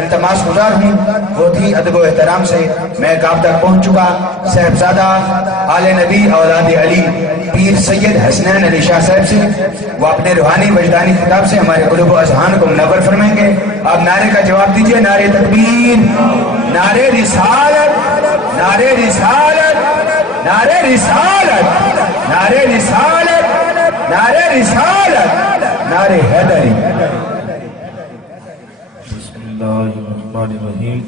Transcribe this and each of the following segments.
التماس گزار ہوں بہت ہی ادب و احترام سے میں آپ تک پہنچ چکا صاحبزادہ آل نبی اولاد علی پیر سید حسنین علی شاہ صاحب سے وہ اپنے روحانی وجدانی خطاب سے ہمارے قلوب و اذہان کو منور فرمائیں گے. آپ نعرے کا جواب دیجئے. نعرے تکبیر، نعرے رسالت، نعرے رسالت، نعرے رسالت، نعرے رسالت، نعرے رسالت، نعرے حیدری. الرحمن الرحیم.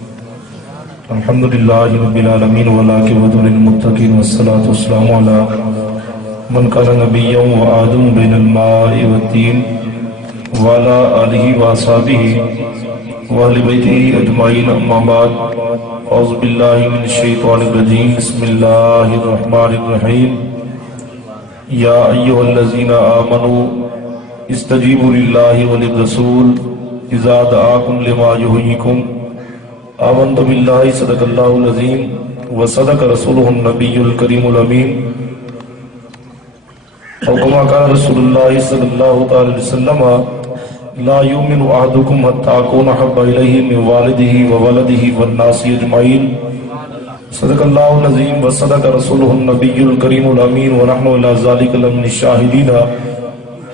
الحمدللہ رب العالمین والعاقبۃ للمتقین والصلاة والسلام علی من کان نبیا وآدم بین الماء والطین وعلی آلہ واصحابہ واہل بیتہ اجمعین. اما بعد، اعوذ باللہ من الشیطان الرجیم. بسم اللہ الرحمن الرحیم. یا ایھا الذین آمنوا استجیبوا للہ وللرسول اذا دعاکم لما یحییکم. آمنت باللہ صدق اللہ العظیم وصدق رسولہ النبی الکریم الامین. او کما قال رسول اللہ صلی اللہ علیہ وسلم لا یؤمن احدکم حتی اکون احب الیہ من والدہ وولدہ والناس اجمعین. صدق اللہ العظیم وصدق رسولہ النبی الکریم الامین. ونحن الی ذلک لمن الشاہدین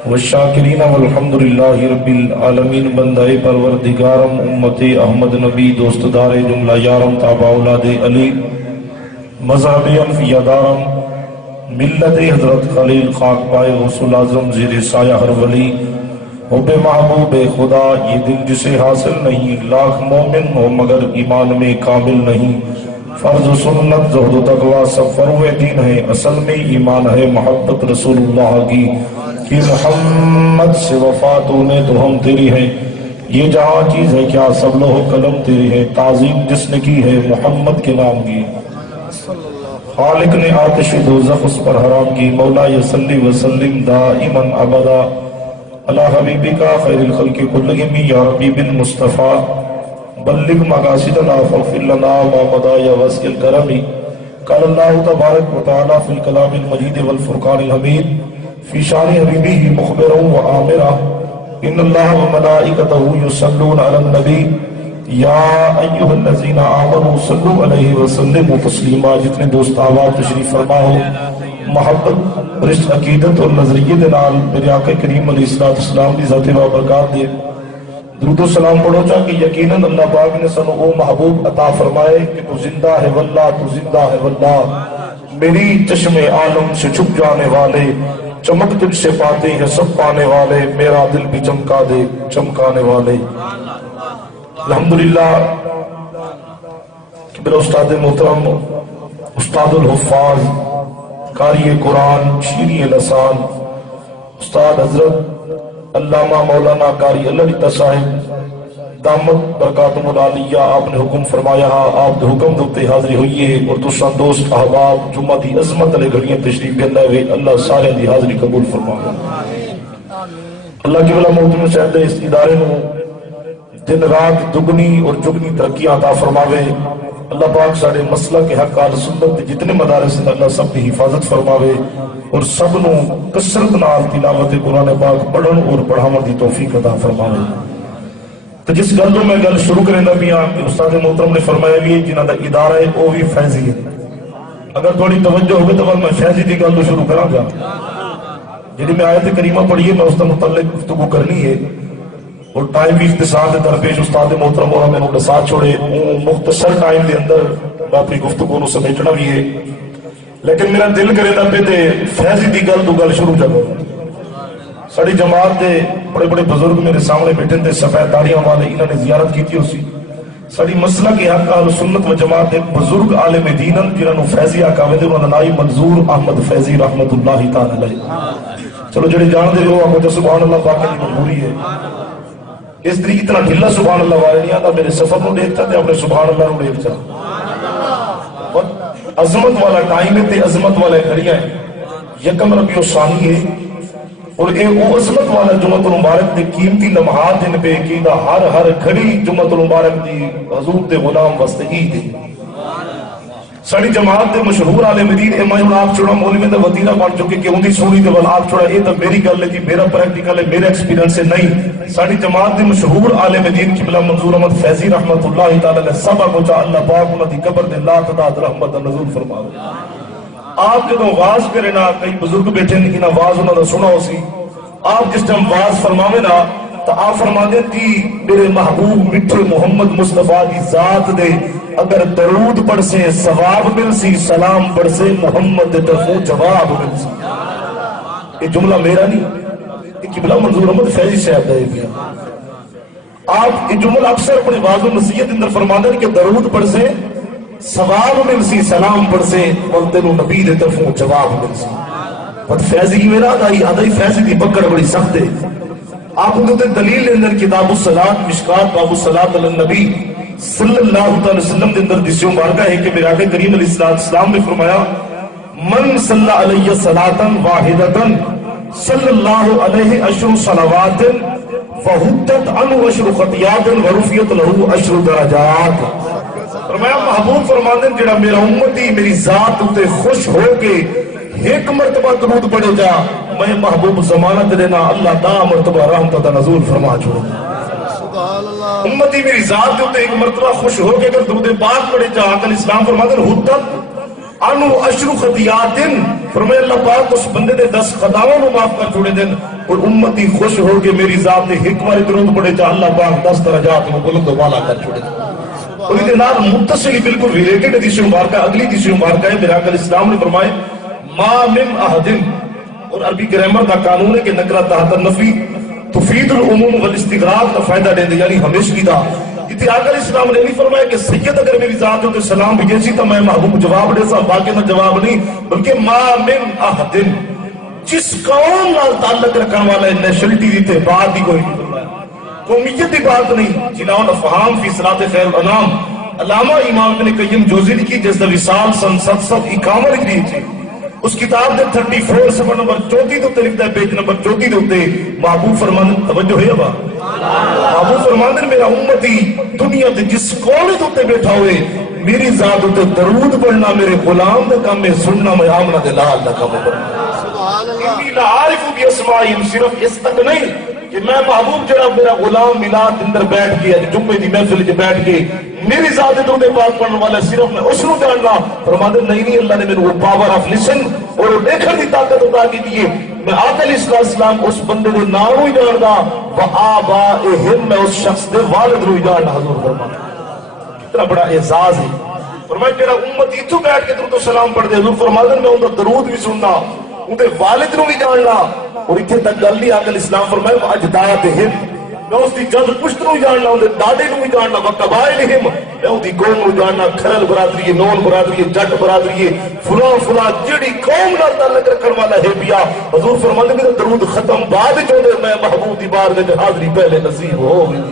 والشاکرین والحمدللہ رب العالمین. بندہ پروردگارم امت احمد نبی دوست دار جملہ یارم تابع اولاد علی مذہب انفیہ دارم ملت حضرت خلیل خاک پائے غسل اعظم زیر سایہ ہر ولی. حب محبوب خدا یہ دل جسے حاصل نہیں، لاکھ مومن ہو مگر ایمان میں کامل نہیں. فرض و سنت زہد و تقوی سب فرو دین ہے، اصل میں ایمان ہے محبت رسول اللہ کی کہ محمد سے وفات ہونے تو ہم تیری ہیں. یہ جہاں چیز ہے کیا سب لوح قلم تیری ہے، تعظیم جس نے کی ہے محمد کے نام کی. خالق نے آتش دوزخ اس پر حرام کی. مولا صلی وسلم دائما ابدا علی حبیبکا خیر الخلق کلہم یا ربی بالمصطفیٰ بلغ مقاصدنا فاغفر لنا ما مضى یا واسع الکرم. قال اللہ تبارک و تعالی فی الکلام المجید والفرقان الحمید فی شان حبیبہ مخبرا و آمرا ان اللہ و ملائکتہ یصلون علی النبی یا ایھا الذین آمنوا صلوا علیہ وسلموا تسلیما. جتنے دوست آباد تشریف فرما ہو محبت رشت عقیدت اور نظریے نال میرے آقا کریم علیہ السلام کی ذات و برکات دے درود و سلام پڑھو چاہ کہ یقیناً اللہ پاک نے سنو وہ محبوب عطا فرمائے کہ تو زندہ ہے واللہ، تو زندہ ہے واللہ. میری چشم عالم سے چھپ جانے والے چمک تجھ سے پاتے ہیں سب پانے والے، میرا دل بھی چمکا دے چمکانے والے. الحمدللہ میرا استاد محترم استاد الحفاظ قاری قرآن شیریں لسان استاد حضرت علامہ مولانا قاری اللہ صاحب دامت برکاتم العالیہ، آپ نے حکم فرمایا آپ دے حکم دوتے حاضری ہوئی ہے اور دوسرا دوست احباب جمعہ دی عظمت علیہ گھڑیاں تشریف گندہ ہوئے. اللہ سارے دی حاضری قبول فرمایا. اللہ کی بلا محترم چاہتے اس ادارے نو دن رات دگنی اور چگنی ترقی عطا فرماوے. اللہ پاک سارے مسئلہ کے حق آل سنت جتنے مدارس ہیں اللہ سب کی حفاظت فرماوے اور سب نو کثرت نال تلاوت قرآن پاک پڑھن اور پڑھاون دی توفیق عطا فرماوے. تو جس گل تو میں گل شروع کریں نہ بھی کہ استاد محترم نے فرمایا بھی جنہاں دا ادارہ ہے وہ بھی فیضی ہے. اگر تھوڑی توجہ ہوگی تو میں فیضی دی گل تو شروع کراں گا. جی میں آیت کریمہ پڑھی ہے میں اس کا متعلق گفتگو کرنی ہے اور ٹائم بھی اختصار درپیش استاد محترم اور ہمیں ساتھ چھوڑے مختصر ٹائم دے اندر میں اپنی گفتگو نو سمیٹنا بھی ہے. لیکن میرا دل کرے دا پہ تے فیضی دی گل تو گل شروع کرو. ساری جماعت دے بڑے بڑے بزرگ میرے سامنے بیٹھے تھے سفید داڑیاں والے، انہوں نے زیارت کی تھی اسی ساری مسئلہ کی حق اہل سنت و جماعت دے بزرگ عالم دین جنہوں نے فیضی آقاوے دے انہوں نے نائی منظور احمد فیضی رحمت اللہ تعالی علیہ. چلو جڑے جان دے لوگ آگے سبحان اللہ پاک کی مجبوری ہے. اس طریقے اتنا ڈھلا سبحان اللہ والے نہیں آتا. میرے سفر نو دیکھتا تے اپنے سبحان اللہ نو دیکھتا. عظمت والا ٹائم ہے تے عظمت والے کھڑیاں ہیں. یکم ربیع ثانی ہے اور اے او عظمت والا جمعۃ المبارک دے قیمتی لمحات دن پہ کیدا ہر گھڑی جمعۃ المبارک دی حضور دے غلام واسطے عید ہے. ساری جماعت دے مشہور عالم دین امام آپ چھوڑا مولوی دا وطیرہ بن چکے کہ ان دی سونی دے ول آپ چھوڑا یہ تو میری گل ہے جی میرا پریکٹیکل ہے میرا ایکسپیرینس ہے نہیں ساری جماعت دے مشہور عالم دین قبلہ منظور احمد فیضی رحمت اللہ تعالی علیہ سبا کو چاہ اللہ پاک انہاں دی قبر دے لا تعداد رحمت نزول فرماوے آپ جدوں واز کرے نا کئی بزرگ بیٹھے نے انہاں واز انہاں دا سنا ہو سی آپ جس ٹائم واز فرماوے نا تو آپ فرما دیں کہ میرے محبوب مٹھے محمد مصطفیٰ کی ذات دے اگر درود پڑھ سے ثواب مل سی سلام پڑھ سے محمد دے طرفوں جواب مل سی یہ جملہ میرا نہیں یہ قبلہ منظور احمد فیضی صاحب دے گیا آپ یہ جملہ اکثر اپنے واضح و نصیحت اندر فرما دیں کہ درود پڑھ سے ثواب مل سی سلام پڑھ سے وقت نبی دے طرفوں جواب مل سی پر فیضی میرا آدھائی فیضی دی پکڑ بڑی سخت ہے آپ کو دلیل اندر کتاب الصلاۃ مشکات باب الصلاۃ علی النبی صلی اللہ علیہ وسلم کے اندر دسیوں مارکا ہے کہ میرے آقا کریم علیہ السلام نے فرمایا من صلی علیہ صلاۃ واحدۃ صلی اللہ علیہ عشر صلوات فحطت عنہ عشر خطیات ورفعت له عشر درجات فرمایا محبوب فرماتے ہیں جڑا میرا امتی میری ذات تے خوش ہو کے ایک مرتبہ درود پڑھے جا میں محبوب ضمانت دینا اللہ دا مرتبہ رحمت دا نزول فرما چھوڑ امتی میری ذات دیتے ایک مرتبہ خوش ہو کے اگر درود پاک پڑھے جا آقا اسلام فرماتے ہیں حدت عنو عشر خطیات فرمایا اللہ پاک اس بندے دے 10 خطاؤں کو معاف کر چھوڑے دن اور امتی خوش ہو کے میری ذات دے ایک بار درود پڑھے جا اللہ پاک 10 درجات میں بلند و بالا کر چھوڑے دن اور یہ نال متصل بالکل ریلیٹڈ حدیث مبارکہ اگلی حدیث مبارکہ ہے میرے آقا اسلام نے فرمائے ما من احدن اور عربی گرامر کا قانون ہے کہ نکرہ تحت النفی تفید العموم والاستغراق کا فائدہ دے دے یعنی ہمیشگی دا اتنی آقا اسلام نے نہیں فرمایا کہ سید اگر میری ذات ہو تو سلام بھیجی تو میں محبوب جواب دے سا باقی نہ جواب نہیں بلکہ ما من احدن جس قوم نال تعلق رکھنے والا ہے نیشنلٹی دیتے بات ہی کوئی نہیں فرمایا قومیت کی بات نہیں جنہوں نے فہام فی صلاۃ خیر الانام علامہ امام ابن قیم جوزی کی جس دا وصال سن 751 لکھی تھی اس کتاب دے 34 صفحہ نمبر 34 تے لکھتا ہے پیج نمبر 34 تے محبوب فرمان توجہ ہے ابا محبوب فرمان میرا امتی دنیا دے جس کونے تے بیٹھا ہوئے میری ذات تے درود پڑھنا میرے غلام دا کام ہے سننا میں آمنہ دے لال دا کام ہے سبحان اللہ انی لا عارف بی اسماء صرف اس تک نہیں کہ میں محبوب جڑا میرا غلام میلاد اندر بیٹھ کے جمعے دی محفل وچ بیٹھ کے میری ذات درود پاک پڑھنے والا صرف میں اس نو جاننا فرماتے نہیں اللہ نے میرے پاور آف لسن اور دیکھنے دی طاقت عطا کی دی میں آقا علیہ السلام اس بندے دے نام ہی جاندا و آبائہم میں اس شخص دے والد رو جاننا حضور فرماتے کتنا بڑا اعزاز ہے فرمایا میرا امت اتھو بیٹھ کے درود و سلام پڑھ دے حضور فرماتے میں ان کا درود بھی سننا ان کے والد رو بھی جاننا اور اتنے تک گل نہیں آقا اسلام فرمایا اجدادہم میں اس دی جد پشت رو جاننا ان دے داڑے رو بھی جاننا وقبائلہم میں اس دی قوم رو جاننا کھرل برادری ہے نون برادری ہے جٹ برادری ہے فلاں جڑی قوم نال تعلق رکھن والا ہے بیا حضور فرماتے میرا درود ختم بعد جو دے میں محبوب دی بارگاہ میں حاضری پہلے نصیب ہو گئی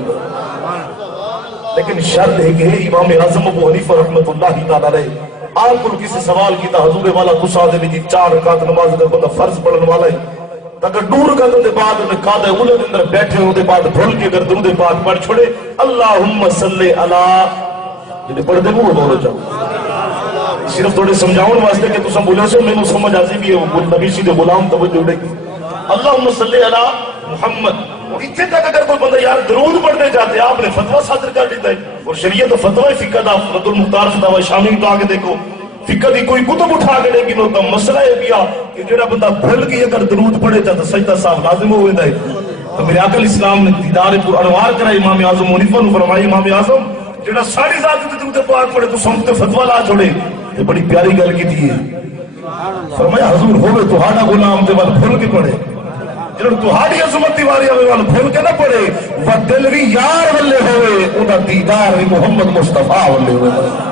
لیکن شرط ہے کہ امام اعظم ابو حنیفہ رحمۃ اللہ تعالی علیہ آپ کو کسی سوال کیتا حضور والا کسا دے جی 4 رکعت نماز اگر بندہ فرض پڑھن والا ہے اگر 2 رکعت دے بعد میں قاعدہ اولے دے اندر بیٹھے ہوں دے بعد بھول کے اگر درود پاک پڑھ چھوڑے اللہم صلی علی یہ پڑھ دے وہ بولو جاؤ صرف تھوڑے سمجھاؤں واسطے کہ تساں بولے سو مینوں سمجھ آسی بھی ہے نبی سی دے غلام توجہ دے اللہم صلی علی محمد اور اتنے تک اگر کوئی بندہ یار درود پڑھنے جاتے آپ نے فتوہ صادر کر دیتا ہے اور شریعت فتوہ فقہ دا رد المختار فتوہ شامی تو آگے دیکھو فقہ دی کوئی کتب اٹھا کے دیکھیں تو مسئلہ ہے بیا کہ جڑا بندہ بھول کے اگر درود پڑھے جاتا سجدہ صاحب لازم ہوئے دائے تو میرے آقا اسلام نے دیدار پر انوار کرا امام اعظم حنیفہ نے فرمایا امام اعظم جڑا ساری ذات درود پاک پڑھے تو سمجھتے فتوہ لا چھوڑے یہ بڑی پیاری گل کی تھی فرمایا حضور ہوئے تو ہاڑا غلام تے بل بھول کے پڑھے جنہوں تہاڑی عظمت دیواری آوے والے بھول کے نہ پڑے وہ دل بھی یار والے ہوئے انہاں دیدار بھی محمد مصطفیٰ والے ہوئے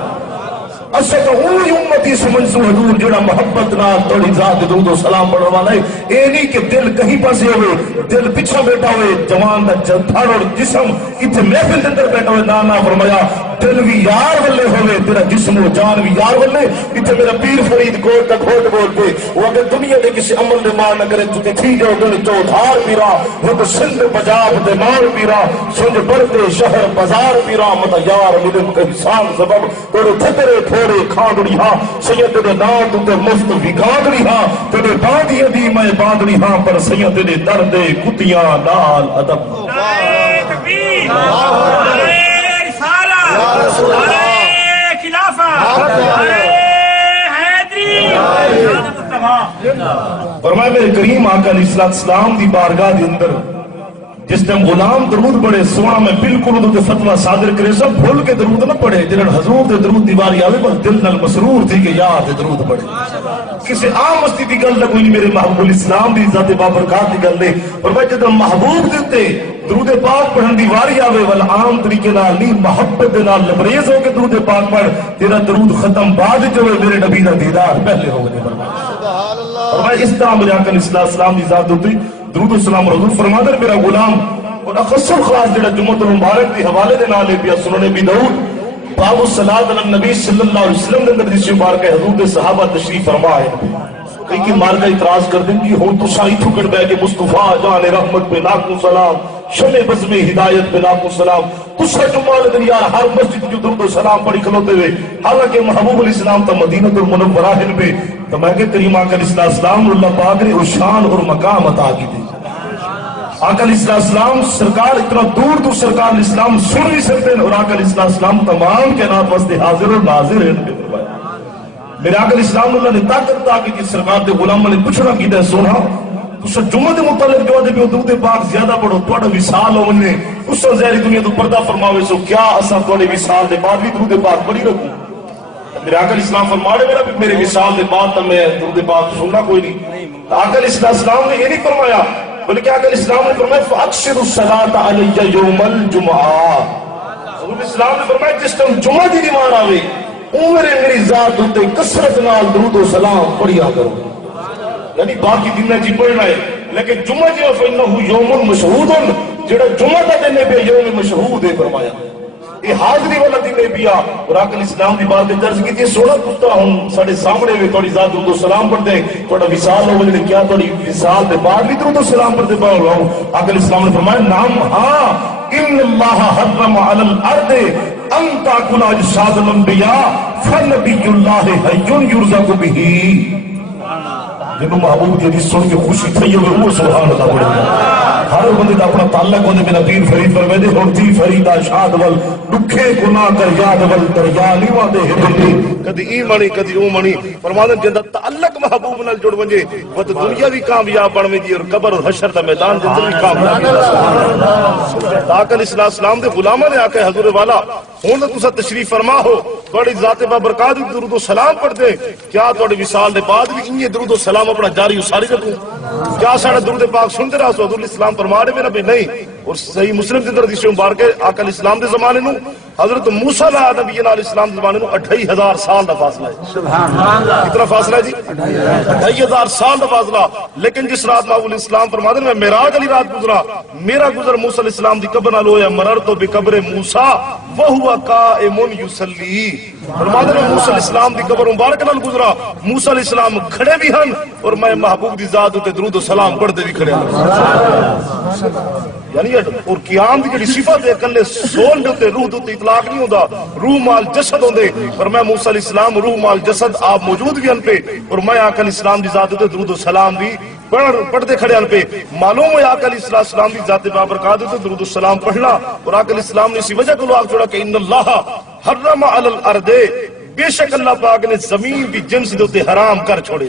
اسے تو ہوئی امتی سمجھو حضور جڑا محبت نہ توڑی ذات درود و سلام پڑھنے والا ہے اے نہیں کہ دل کہیں پاسے ہوئے دل پیچھے بیٹھا ہوئے جوان دا جھاڑ اور جسم اتنے محفل کے اندر بیٹھا ہوئے نانا فرمایا دل بھی یار والے ہوئے، تیرا جسم و جان بھی یار والے. اتنے میرا پیر فرید کوٹ تک ہوٹ بول پہ وہ اگر دنیا دے کسی عمل دے مان نہ کرے تو تھی جو دل چودھار پیرا وہ تو سندھ پنجاب دے مار پیرا سنج بردے شہر بازار پیرا متا یار مدن کا انسان سبب تیرے تھکرے تھوڑے کھاندڑی ہاں سید تیرے نام تے مفت وکاندڑی ہاں تیرے باندی دی میں باندڑی ہاں پر سید تیرے درد کتیاں لال ادب. نعرہ تکبیر، نعرہ رسالت، نعرہ خلافت، نعرہ حیدری، فرمایا میرے کریم آقا علیہ السلام دی بارگاہ دی اندر جس ٹائم غلام درود پڑھے سونا میں بالکل ادھر فتوہ صادر کرے سب بھول کے درود نہ پڑھے جنہاں حضور دے درود دیواری آوے پر دل نال مسرور تھی کہ یاد دے درود پڑھے. کسی عام مستی دی گل نہ کوئی نہیں، میرے محبوب الاسلام دی ذات بابرکات دی گل دے اور میں جدہ محبوب دیتے درود پاک پڑھن دی واری آوے والا عام طریقے نال نہیں محبت دے نال لبریز ہو کے درود پاک پڑھ تیرا درود ختم بعد جو میرے نبی دا دیدار پہلے ہو گئے. اور میں اس طرح میرے آقا علیہ السلام دی ذات ہوتی درود السلام حضور فرما دے میرا غلام اور اخصر خاص جڑا جمعۃ المبارک دی حوالے دے نال ہے پیا سنن نبی داؤد باب الصلاۃ علی النبی صلی اللہ علیہ وسلم دے اندر جس مبارک ہے حضور دے صحابہ تشریف فرما ہے. کئی کی مار کا اعتراض کر دیں کہ ہوں تو سائی ٹھکڑ بے کہ مصطفیٰ جان رحمت پہ لاکھوں سلام شمع بزم ہدایت پہ لاکھوں سلام کسا جمعہ دنیا ہر مسجد جو درود و سلام پڑھی کھلوتے ہوئے حالانکہ محبوب علیہ السلام تا مدینہ المنورہ ہن پہ تو میں کہ کریم آقا علیہ السلام اللہ پاک نے شان اور مقام عطا کی تھی. آقا علیہ السلام سرکار اتنا دور دور سرکار علیہ السلام سن نہیں سکتے اور آقا علیہ السلام تمام کائنات واسطے حاضر اور ناظر ہیں. میرے آقا علیہ السلام اللہ نے طاقت تا کہ جس سرکار دے غلام نے پوچھنا کیتا ہے سونا تو جمعہ دے متعلق جو دے درود پاک زیادہ پڑھو تھوڑا وصال ہونے اس سے ظاہری دنیا تو پردہ فرماوے سو کیا اساں تھوڑے وصال دے بعد بھی درود پاک پڑھی رکھوں. میرے آقا علیہ السلام فرماڑے میرا بھی میرے وصال دے بعد تو میں درود پاک سننا کوئی نہیں. آقا علیہ السلام نے یہ نہیں فرمایا بلکہ آقا علیہ السلام نے فرمایا فاکثر الصلاۃ علی یوم الجمعہ. حضور اسلام نے فرمایا جس ٹائم جمعہ دی نماز آوے عمر میری ذات ہوتے کثرت نال درود و سلام پڑھیا کرو. یعنی باقی دن جی پڑھنا ہے لیکن جمعہ جو فإنہ یوم مشہود جڑا جمعہ کا دن پہ یوم مشہود ہے فرمایا. یہ حاضری والا دن ہے پیا اور آقا علیہ السلام دی بات درج کی تھی سونا پوچھتا ہوں ساڑھے سامنے بھی تھوڑی ذات درود و سلام پڑھ دے تھوڑا وصال ہو گئے کیا تھوڑی وصال دے بعد بھی درود و سلام پڑھ دے پاؤ رہا ہوں. آقا علیہ السلام نے فرمایا نام ہاں ان اللہ حرم علی الارض ان تاکل اجساد الانبیاء فنبی اللہ حی یرزق بہ. جنہوں محبوب کی حدیث سن کے خوشی تھی ہوئے وہ سبحان اللہ پڑھے گا. ہر بندے دا اپنا تعلق ہونے میرا پیر فرید فرمائے دے ہوتی فریدہ شاد ول دکھے گناہ کر یاد ول دریا لیوا دے ہدی کدی ای منی کدی او منی فرمانے جندہ تعلق محبوب نال جڑ ونجے وہ تو دنیا بھی کامیاب بن ویندی اور قبر اور حشر دا میدان دے اندر بھی کامیاب. آقا علیہ السلام دے غلاماں نے آکے حضور والا ہن تساں تشریف فرما ہو تھوڑی ذات بابرکات درود و سلام پڑھ دے کیا تھوڑی وصال دے بعد بھی انہی درود و سلام اپنا جاری ساری رکھوں کیا ساڑھا درود پاک سنتے رہا سو حضور الاسلام فرما رہے میرا بھی نہیں. اور صحیح مسلم کے اندر حدیث مبارک ہے آقا علیہ السلام دے زمانے نو حضرت موسیٰ نبی علیہ السلام دے زمانے نو 2500 سال دا فاصلہ ہے. سبحان اللہ کتنا فاصلہ ہے جی 2500 سال دا فاصلہ. لیکن جس رات محبوب الاسلام فرما دے میں معراج علی رات گزرا میرا گزر موسیٰ علیہ السلام دی قبر نال ہویا مررت بقبر موسیٰ وہو قائم یصلی. فرما دے میں موسیٰ علیہ السلام دی قبر مبارک نال گزرا موسیٰ علیہ السلام کھڑے بھی ہن اور میں محبوب دی ذات تے درود و سلام پڑھتے بھی کھڑے ہن. یعنی اور قیام دی جڑی صفت ہے کلے سول دے تے روح دے اطلاق نہیں ہوندا روح مال جسد ہوندے پر میں موسیٰ علیہ السلام روح مال جسد آپ موجود بھی ہن پہ اور میں آقا علیہ السلام دی ذات تے درود و سلام بھی پڑھتے کھڑے ہن پہ. معلوم ہے آقا علیہ السلام دی ذات بابرکات تے درود و سلام پڑھنا اور آقا علیہ السلام نے اسی وجہ کو آپ چھوڑا کہ ان اللہ حرم علی الارض بے شک اللہ پاک نے زمین بھی جنس دے حرام کر چھوڑے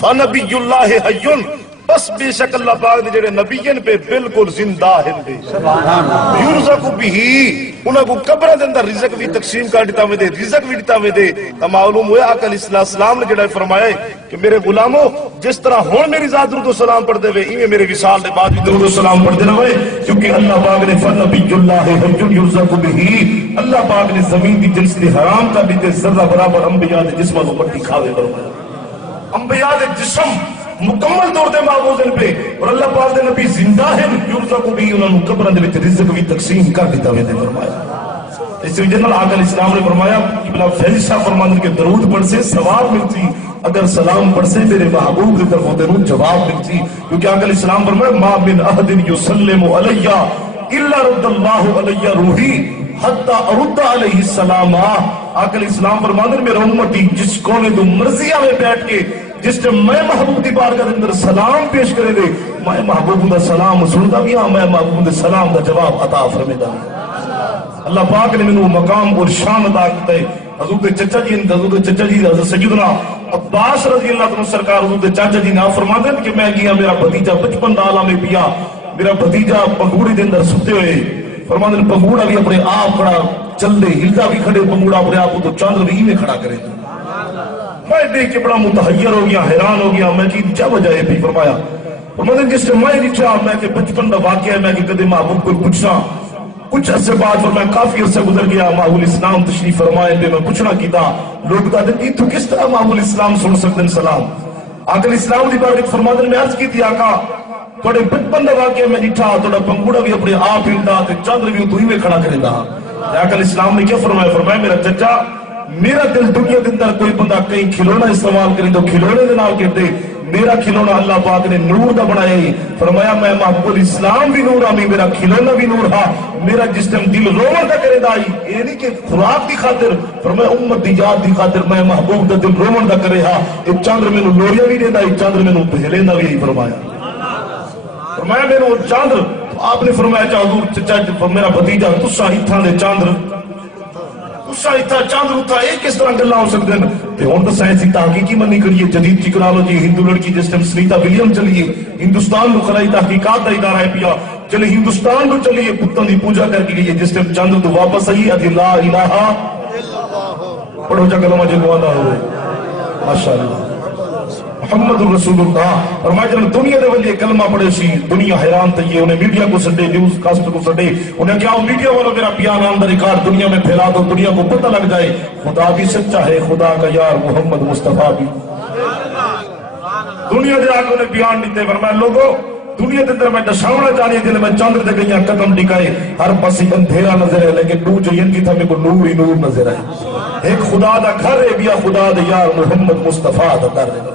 فنبی اللہ حی بس بے شک اللہ پاک دے جڑے نبیین پہ بالکل زندہ ہیں یرزق بھی انہاں کو قبر دے اندر رزق بھی تقسیم کر دیتا میں دے رزق بھی دیتا میں دے. تو معلوم ہوا آقا علیہ السلام نے جڑا فرمایا کہ میرے غلاموں جس طرح ہن میری ذات درود و سلام پڑھ دے وے ایویں میرے وصال دے بعد بھی درود و سلام پڑھ دینا ہوئے کیونکہ اللہ پاک نے فنبی اللہ حی یرزق بھی اللہ پاک نے زمین دی جنس دے حرام کر دیتے ذرہ برابر انبیاء دے جسم کو مٹی کھاوے فرمایا. انبیاء دے جسم مکمل طور تے معبود ہیں پہ اور اللہ پاک دے نبی زندہ ہیں یرزق بھی انہوں نے قبر دے وچ رزق بھی تقسیم کر دیتا ہوئے نے فرمایا. اس وجہ سے آقا علیہ السلام نے فرمایا ابن فیض شاہ فرماتے کہ درود پڑھ سے ثواب ملتی، اگر سلام پڑھ سے میرے محبوب کی طرف درود جواب ملتی، کیونکہ آقا علیہ السلام فرمایا ما من احد یسلم علی الا رد اللہ علی روحی حتی ارد علیہ السلام. آقا علیہ السلام فرماتے ہیں میرا امتی جس کونے تو مرضی آوے بیٹھ کے جس نے میں محبوب دی بارگاہ کے اندر سلام پیش کرے دے، میں محبوب دا سلام سنتا بھی ہاں، میں محبوب دے سلام دا جواب عطا فرمیدا ہوں. اللہ پاک نے منو مقام اور شان عطا کیتا ہے. حضور چچا جی حضرت سیدنا عباس رضی اللہ عنہ سرکار حضور چاچا جی نے فرماتے ہیں کہ میں گیا میرا بھتیجا 55 سال میں پیا، میرا بھتیجا پنگوڑی دے اندر ستے ہوئے، فرماتے ہیں پنگوڑا بھی اپنے آپ کھڑا چل دے، ہلدا بھی کھڑے پنگوڑا اپنے آپ کو تو چاندر بھی میں کھڑا کرے. میں دیکھ کے بڑا متحیر ہو گیا، حیران ہو گیا. میں کہ کیا وجہ ہے بھی؟ فرمایا فرماتے ہیں جس نے میں دیکھا میں کہ 55 کا واقعہ ہے، میں کہ کدے محبوب کو پوچھنا. کچھ عرصے بعد فرمایا کافی عرصہ گزر گیا، محبوب اسلام تشریف فرمائے تے میں پوچھنا کیتا، لوگ کہتے ہیں تو کس طرح محبوب اسلام سن سکتے ہیں سلام. آقا اسلام دی بارگاہ فرماتے ہیں میں عرض کی تھی آقا تھوڑے 55 کا واقعہ میں دیکھا، تھوڑا پنگوڑا بھی اپنے آپ ہلدا تے چاندر بھی تو ہی میں کھڑا کرے دا. آقا اسلام نے کیا فرمایا؟ فرمایا میرا چچا میرا دل دنیا کے اندر کوئی بندہ کہیں کھلونا استعمال کرے تو کھلونے دے نال کہتے، میرا کھلونا اللہ پاک نے نور دا بنایا ہے. فرمایا میں محبوب اسلام بھی نور آمی، میرا کھلونا بھی نور ہا. میرا جس ٹائم دل رومن دا کرے دائی یہ نہیں کہ خوراک دی خاطر، فرمایا امت دی یاد دی خاطر میں محبوب دا دل رومن دا کرے ہا. یہ چاندر میں نو لوڑیا بھی دیندا، یہ چاندر میں نو پہلیندا بھی. فرمایا میں نو چاندر آپ نے فرمایا چا حضور چچا میرا بھتیجا تسا ہتھاں دے چاندر چاندر اتھا ایک کس طرح گلا ہو سکتے ہیں. ہوں تو سائنسی تحقیقی منی کریے، جدید ٹیکنالوجی، ہندو لڑکی جس ٹائم سنیتا ولیم چلیے، ہندوستان کو خلائی تحقیقات کا ادارہ ہے پیا، چلے ہندوستان کو چلیے پتوں کی پوجا کر کے لیے جس ٹائم چاندر تو واپس آئیے ادھی لا الہ پڑھو جا کلمہ جلوانا ہوئے ماشاءاللہ محمد رسول اللہ. فرمایا جب دنیا دے ولی کلمہ پڑھے سی دنیا حیران تھی، انہیں میڈیا کو سٹے، نیوز کاسٹ کو سٹے، انہیں کیا میڈیا والا میرا پیا نام دا ریکارڈ دنیا میں پھیلا دو، دنیا کو پتہ لگ جائے خدا بھی سچا ہے، خدا کا یار محمد مصطفیٰ بھی. دنیا دے آگے انہیں بیان دیتے. فرمایا لوگوں دنیا دے اندر میں دشاونا چاہیے دل میں چاندر دے گئیاں قدم ٹکائے، ہر پاسی اندھیرا نظر ہے لیکن نور جو ان کی تھا میں کو نور ہی نور نظر ہے. ایک خدا دا گھر ہے بیا خدا دا یار محمد مصطفیٰ دا گھر ہے.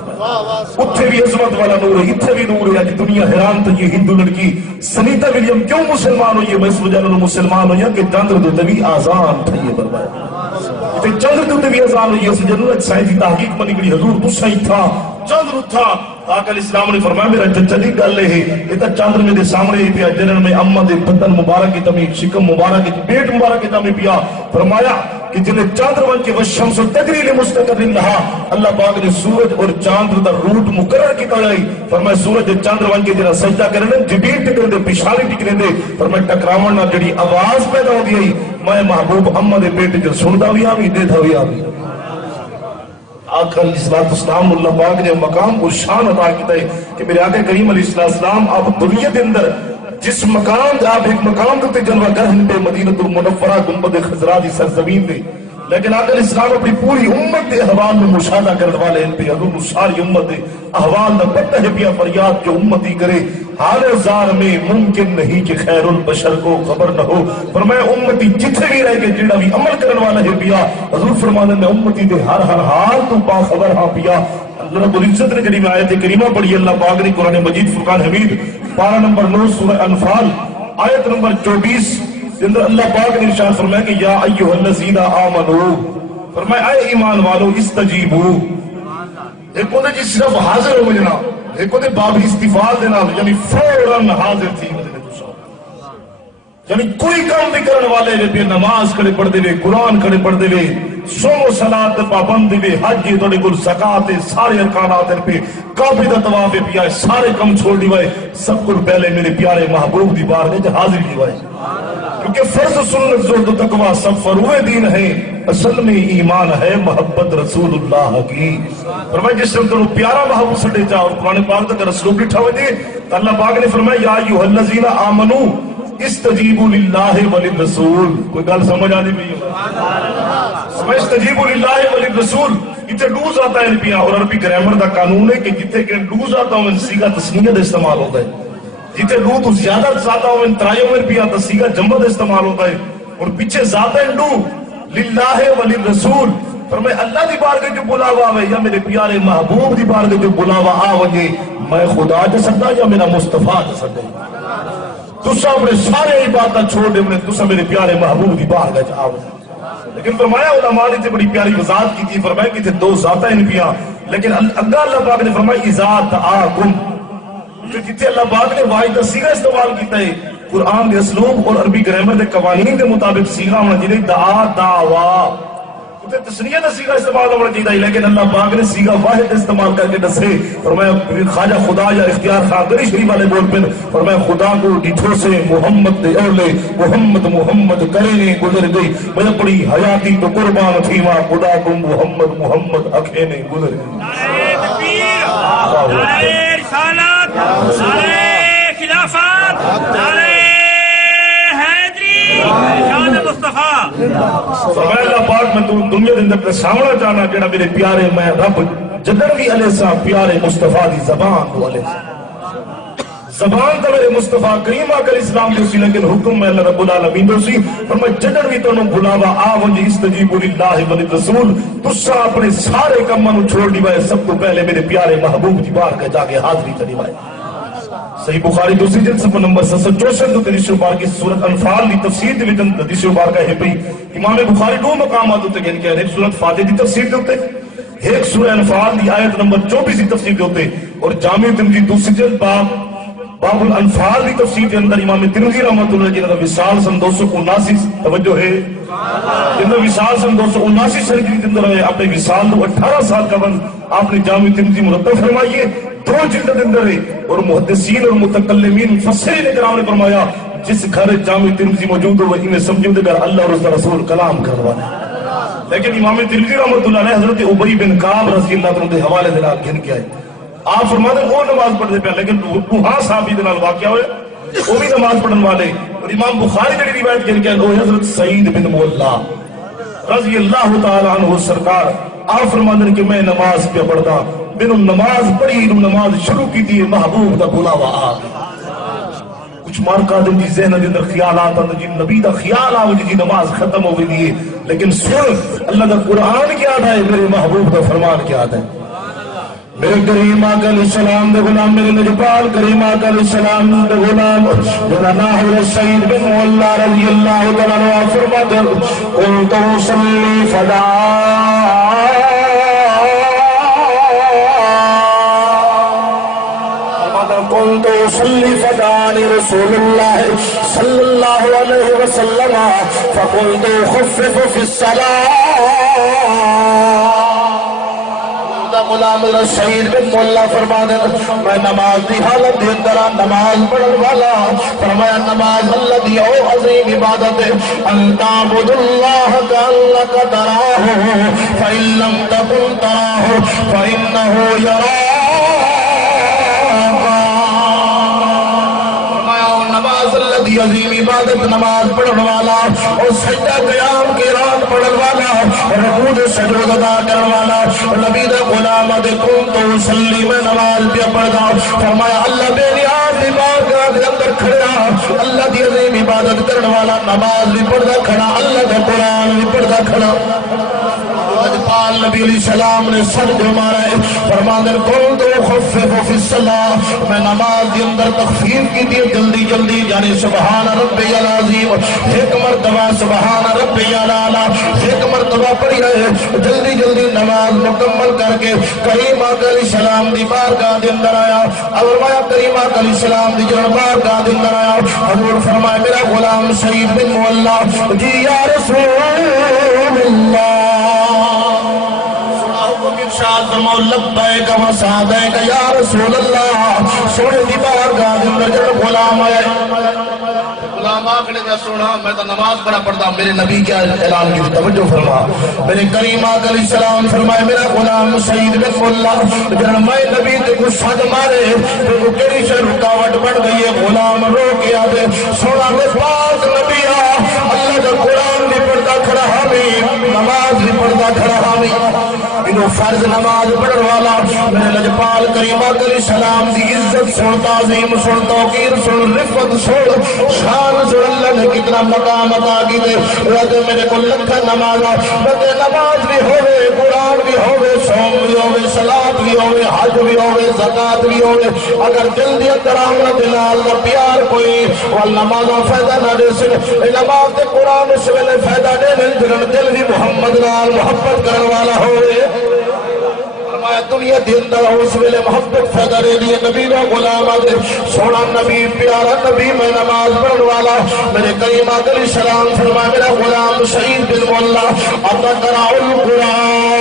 اتھے بھی عظمت والا نور ہے، اتھے بھی نور ہے. آج دنیا حیران تھی یہ ہندو لڑکی سنیتا ولیم کیوں مسلمان ہوئی ہے؟ میں اس وجہ سے مسلمان ہوئی ہے کہ چاندر دو بھی آزان تھا. یہ برباد چاندر دو بھی آزان ہوئی ہے. اس وجہ سے سائنسی تحقیق میں نکلی حضور تو صحیح تھا چاندر تھا. آقا علیہ السلام نے فرمایا میرا چچا جی گل ہے یہ تو چاندر میرے سامنے ہی پیا جنہوں میں اما دے بدن مبارک کی تمی شکم مبارک کی پیٹ مبارک کی تمی پیا. فرمایا کہ جنہیں چاندر بن کے والشمس تجری لمستقر لہا، اللہ پاک نے سورج اور چاند دا روٹ مقرر کی تڑائی. فرمایا سورج چاندر بن کے جنہیں سجدہ کرنے جبین ٹکرے دے پشاری ٹکرے دے. فرمایا ٹکراون نہ جڑی آواز پیدا ہو گئی میں محبوب اما دے پیٹ جو سندا بھی آوی دیتا بھی آوی. آقا علیہ السلام اللہ پاک نے مقام اور شان عطا کیتا ہے کہ میرے آقا کریم علیہ السلام آپ دنیا کے اندر جس مقام آپ ایک مقام تے جلوہ گاہ پہ مدینہ المنورہ گنبد خضرا دی سرزمین میں، لیکن آقا علیہ السلام اپنی پوری امت کے احوال میں مشاہدہ کرنے والے ہیں پہ حضور ساری امت احوال نہ پتہ ہے پیا فریاد جو امتی کرے حال زار میں ممکن نہیں کہ خیر البشر کو خبر نہ ہو. فرمایا امتی جتھے بھی رہ کے جڑا بھی عمل کرنے والا ہے پیا حضور فرمانے میں امتی دے ہر حال تو باخبر ہاں پیا. اللہ رب العزت نے جڑی آیت کریمہ پڑھی اللہ پاک نے قرآن مجید فرقان حمید پارہ نمبر 9 سورہ انفال آیت نمبر 24 اندر اللہ پاک نے ارشاد فرمایا کہ یا ایھا الذین آمنو، فرمایا اے ایمان والو استجیبو. ایک ہوتا جی صرف حاضر ہو جنا، ایک ہوتے باب استفاد دینا یعنی فوراً حاضر تھی، یعنی کوئی کام بھی کرنے والے بھی نماز کھڑے پڑھ دے قرآن کھڑے پڑھ دے سوم و صلاۃ پابند دے حج تھوڑے کل زکات سارے ارکانات پہ کعبے دا طواف پیا سارے کم چھوڑ دیوائے سب کو پہلے میرے پیارے محبوب دی بارگاہ میں حاضر دیوائے. کیونکہ فرض سنت زہد و تقوی سب فروع دین ہے، اصل میں ایمان ہے محبت رسول اللہ کی. فرمایا جس سے تمہیں پیارا محبوب سٹے چاہ اور قرآن پاک تک رسول بٹھا ہوئے دے تو اللہ پاک نے فرمایا یا ایھا الذین آمنو استجیبوا للہ وللرسول. کوئی گل سمجھ آ نہیں پئی؟ استجیبوا للہ وللرسول اتنے ڈوز آتا ہے پیا اور عربی گرامر دا قانون ہے کہ جتنے کہ ڈوز آتا ہوں سیگا تسنیہ دا استعمال ہوتا ہے، جتنے ڈو تو زیادہ ہو ترائیوں میں پیا تو سیگا جمع دا استعمال ہوتا ہے. اور پیچھے ذات انڈو للہ وللرسول فرمائے اللہ دی بارگاہ جو بلاوا آوے یا میرے پیارے محبوب دی بارگاہ جو بلاوا آوے میں خدا جا سکتا یا میرا مصطفیٰ جا سکتا تسا اپنے سارے عبادت چھوڑ دے تسا میرے پیارے محبوب دی بارگاہ جا آوے لیکن فرمایا علماء نے بڑی پیاری وضاحت کی تھی فرمایا کہ تھے دو ذاتیں انبیاء لیکن اللہ پاک نے فرمایا اذا دعاکم جو جتنے اللہ پاک نے واحد کا سیغہ استعمال کیتا ہے قرآن کے اسلوب اور عربی گرامر کے قوانین کے مطابق سیغہ ہونا چاہیے دعا دعوا تسنیہ کا سیغہ استعمال ہونا چاہیے لیکن اللہ پاک نے سیغہ واحد استعمال کر کے دسے فرمایا خواجہ خدا یا اختیار خاطری شریف والے بول پہ فرمایا خدا کو ڈٹھو سے محمد دے اولے محمد کرے گزر گئی میں بڑی حیاتی تو قربان تھی ماں خدا کو محمد اکھے نے گزر گئی نعرہ تکبیر نعرہ رسالت نعرہ خلافت نعرہ حیدری شان مصطفیٰ فرمایا اللہ پاک میں دنیا دے اندر سامنا چاہنا کہ میرے پیارے میں رب جدر بھی علیہ السلام پیارے مصطفیٰ دی زبان کو علیہ زبان تو میرے مصطفیٰ کریم آقا علیہ السلام دی اسی لیکن حکم میں اللہ رب العالمین دوسی فرمایا جدر بھی تو بلاوا آون جی استجیبوا للہ وللرسول تسا اپنے سارے کمانو چھوڑ دیوائے سب تو پہلے میرے پیارے محبوب دی بارگاہ جا کے حاضری کریوائے صحیح بخاری دوسری جلد صفحہ نمبر 764 تو حدیث مبارک کی سورۃ انفال دی تفسیر دی وچ حدیث مبارکہ ہے بھئی امام بخاری دو مقامات ہوتے ہیں کہ ایک سورۃ فاتح دی تفسیر ہوتے ایک سورہ انفال دی آیت نمبر 24 دی تفسیر ہوتے اور جامع ترمذی دوسری جلد باب الانفال دی تفسیر کے اندر امام ترمذی رحمۃ اللہ علیہ نے وصال سن 279 توجہ ہے جنہوں وصال سن 279 شریف کے اندر ہے اپنے وصال کو 18 سال قبل آپ نے جامع ترمذی مرتب فرمائیے دو جلد اندر ہے اور محدثین اور متکلمین مفسرین کرام نے فرمایا جس گھر جامع ترمذی موجود ہو وہی میں سمجھو کہ اللہ اور اس کا رسول کلام کروانا لیکن امام ترمذی رحمۃ اللہ علیہ حضرت ابی بن کعب رضی اللہ عنہ کے حوالے سے گھن کے آئے آپ فرماتے ہیں وہ نماز پڑھتے پہ لیکن وہاں صحابی دے نال واقعہ ہوئے وہ بھی نماز پڑھن والے اور امام بخاری نے روایت گھن کے آئے وہ حضرت سعید بن مولا رضی اللہ تعالی عنہ سرکار آپ فرماتے ہیں کہ میں نماز پہ پڑھتا میں نماز پڑھی نماز شروع کی تھی محبوب دا بلاوا آ کچھ مارکا دن جی ذہن دے اندر خیالات آتے جی نبی دا خیال آوے جی نماز ختم ہو گئی لیکن سن اللہ دا قرآن کیا آتا ہے میرے محبوب دا فرمان کیا آتا ہے میرے کریم آقا علیہ السلام دے غلام میرے نجپال کریم آقا علیہ السلام دے غلام جنہ ناہو سعید بن مولا رضی اللہ تعالیٰ عنہ فرماتے قلت صلی فدا قلت صلی فدانی رسول اللہ صلی اللہ علیہ وسلم فقلت خفف فی الصلاة غلام سعید بن مولا فرماتے میں نماز دی حالت دے اندر نماز پڑھن والا فرمایا نماز اللہ دی او عظیم عبادت ان تعبد اللہ کانک تراہ فإن لم تکن تراہ فإنہ یراک عظیم عبادت نماز پڑھن والا اور سجدہ قیام کے رات پڑھن والا رکوع سجود ادا کرن والا نبی دا غلام دے کون تو صلی میں نماز پہ پڑھدا فرمایا اللہ بے نیاز دی بارگاہ دے اندر کھڑا اللہ دی عظیم عبادت کرن والا نماز بھی پڑھدا کھڑا اللہ دا قرآن بھی پڑھدا کھڑا پال نبی علیہ السلام نے سر جو مارا ہے فرمانے کون تو خفف فی الصلاة میں نماز دی اندر تخفیف کی دی جلدی جلدی یعنی سبحان ربی العظیم ایک مرتبہ سبحان ربی العالی ایک مرتبہ پڑھی رہے جلدی جلدی نماز مکمل کر کے کریم آقا علیہ السلام دی بارگاہ دے اندر آیا اور میں کریم آقا علیہ السلام دی جڑ بارگاہ دے اندر آیا حضور فرمائے میرا غلام سعید بن مولا جی یا رسول اللہ ارشاد فرماؤ لبیک و سعدیک یا رسول اللہ سونے دی بارگاہ دے اندر جڑ غلام آئے غلام آخنے میں سونا میں تو نماز پڑھا پڑھتا میرے نبی کیا اعلان کی توجہ فرما میرے کریم آقا علیہ السلام فرمائے میرا غلام سعید بن مولا جڑ میں نبی تے کو سد مارے تو کیڑی سے رکاوٹ بن گئی ہے غلام رو کے آدے سونا میں پاک نبی اللہ کا قرآن بھی پڑھتا کھڑا ہمیں نماز بھی پڑھتا کھڑا ہمیں انہوں فرض نماز پڑھن والا میرے لجپال کریم علیہ السلام دی عزت سن، تعظیم سن، توقیر سن، رفت سن، شان سن، اللہ نے کتنا مقام عطا کیتے۔ میرے کو لکھا نماز نماز بھی ہوئے، قرآن بھی ہوئے، صوم بھی ہوئے، صلاۃ بھی ہوئے، حج بھی ہوئے، زکات بھی ہوئے، اگر دل دی اندر آمد نال دا پیار کوئی والنماز فائدہ نہ دے سن، نماز تے قرآن اس ویلے فائدہ دے جنن دل بھی محمد نال محبت کرن والا ہوئے۔ فرمایا دنیا دی اندر اس ویلے محبت فائدہ دے دی نبی دا غلام دے سونا نبی پیارا نبی میں نماز پڑھن والا میرے کریم علیہ السلام فرمایا میرا غلام شہید بن مولا عطا کرا القرآن،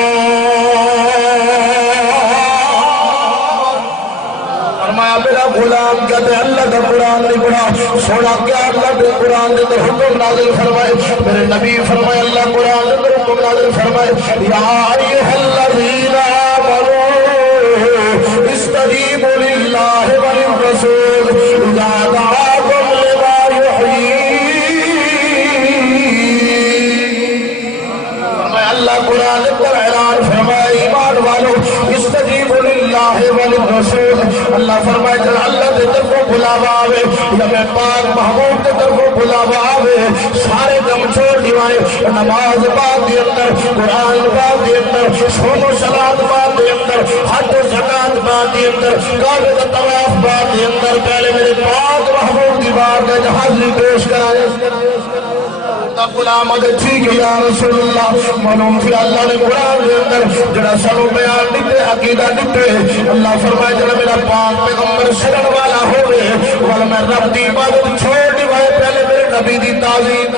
فرمایا میرا غلام کہتے ہیں اللہ کا قرآن نہیں پڑھا، سونا کیا اللہ کے قرآن کے حکم نازل فرمائے، میرے نبی فرمائے اللہ قرآن کے حکم نازل فرمائے یا ایھا الذین آمنوا استجیبوا للہ وللرسول اذا دعاکم لما یحییکم، فرمایا اللہ قرآن پر اعلان فرمائے ایمان والو استجیبوا للہ وللرسول، اللہ فرمائے جب اللہ دے طرفوں بلاوا آوے یا میں پاک محمود دے طرفوں بلاوا آوے سارے دم چھوڑ دیوائے، نماز پاک دے اندر، قرآن پاک دے اندر، صوم و صلاۃ پاک دے اندر، حج و زکات پاک دے اندر، کعبے کا طواف پاک دے اندر، پہلے میرے پاک محمود دی بارگاہ میں حاضری پیش کرائے۔ غلام دے ٹھیک ہے یا رسول اللہ، معلوم تھی اللہ نے قرآن دے اندر جڑا سانو بیان دیتے عقیدہ دیتے، اللہ فرمائے جڑا میرا پاک پیغمبر سرن والا ہوئے والا میں رب دی عبادت چھوڑ دیوائے پہلے میرے نبی دی تعظیم،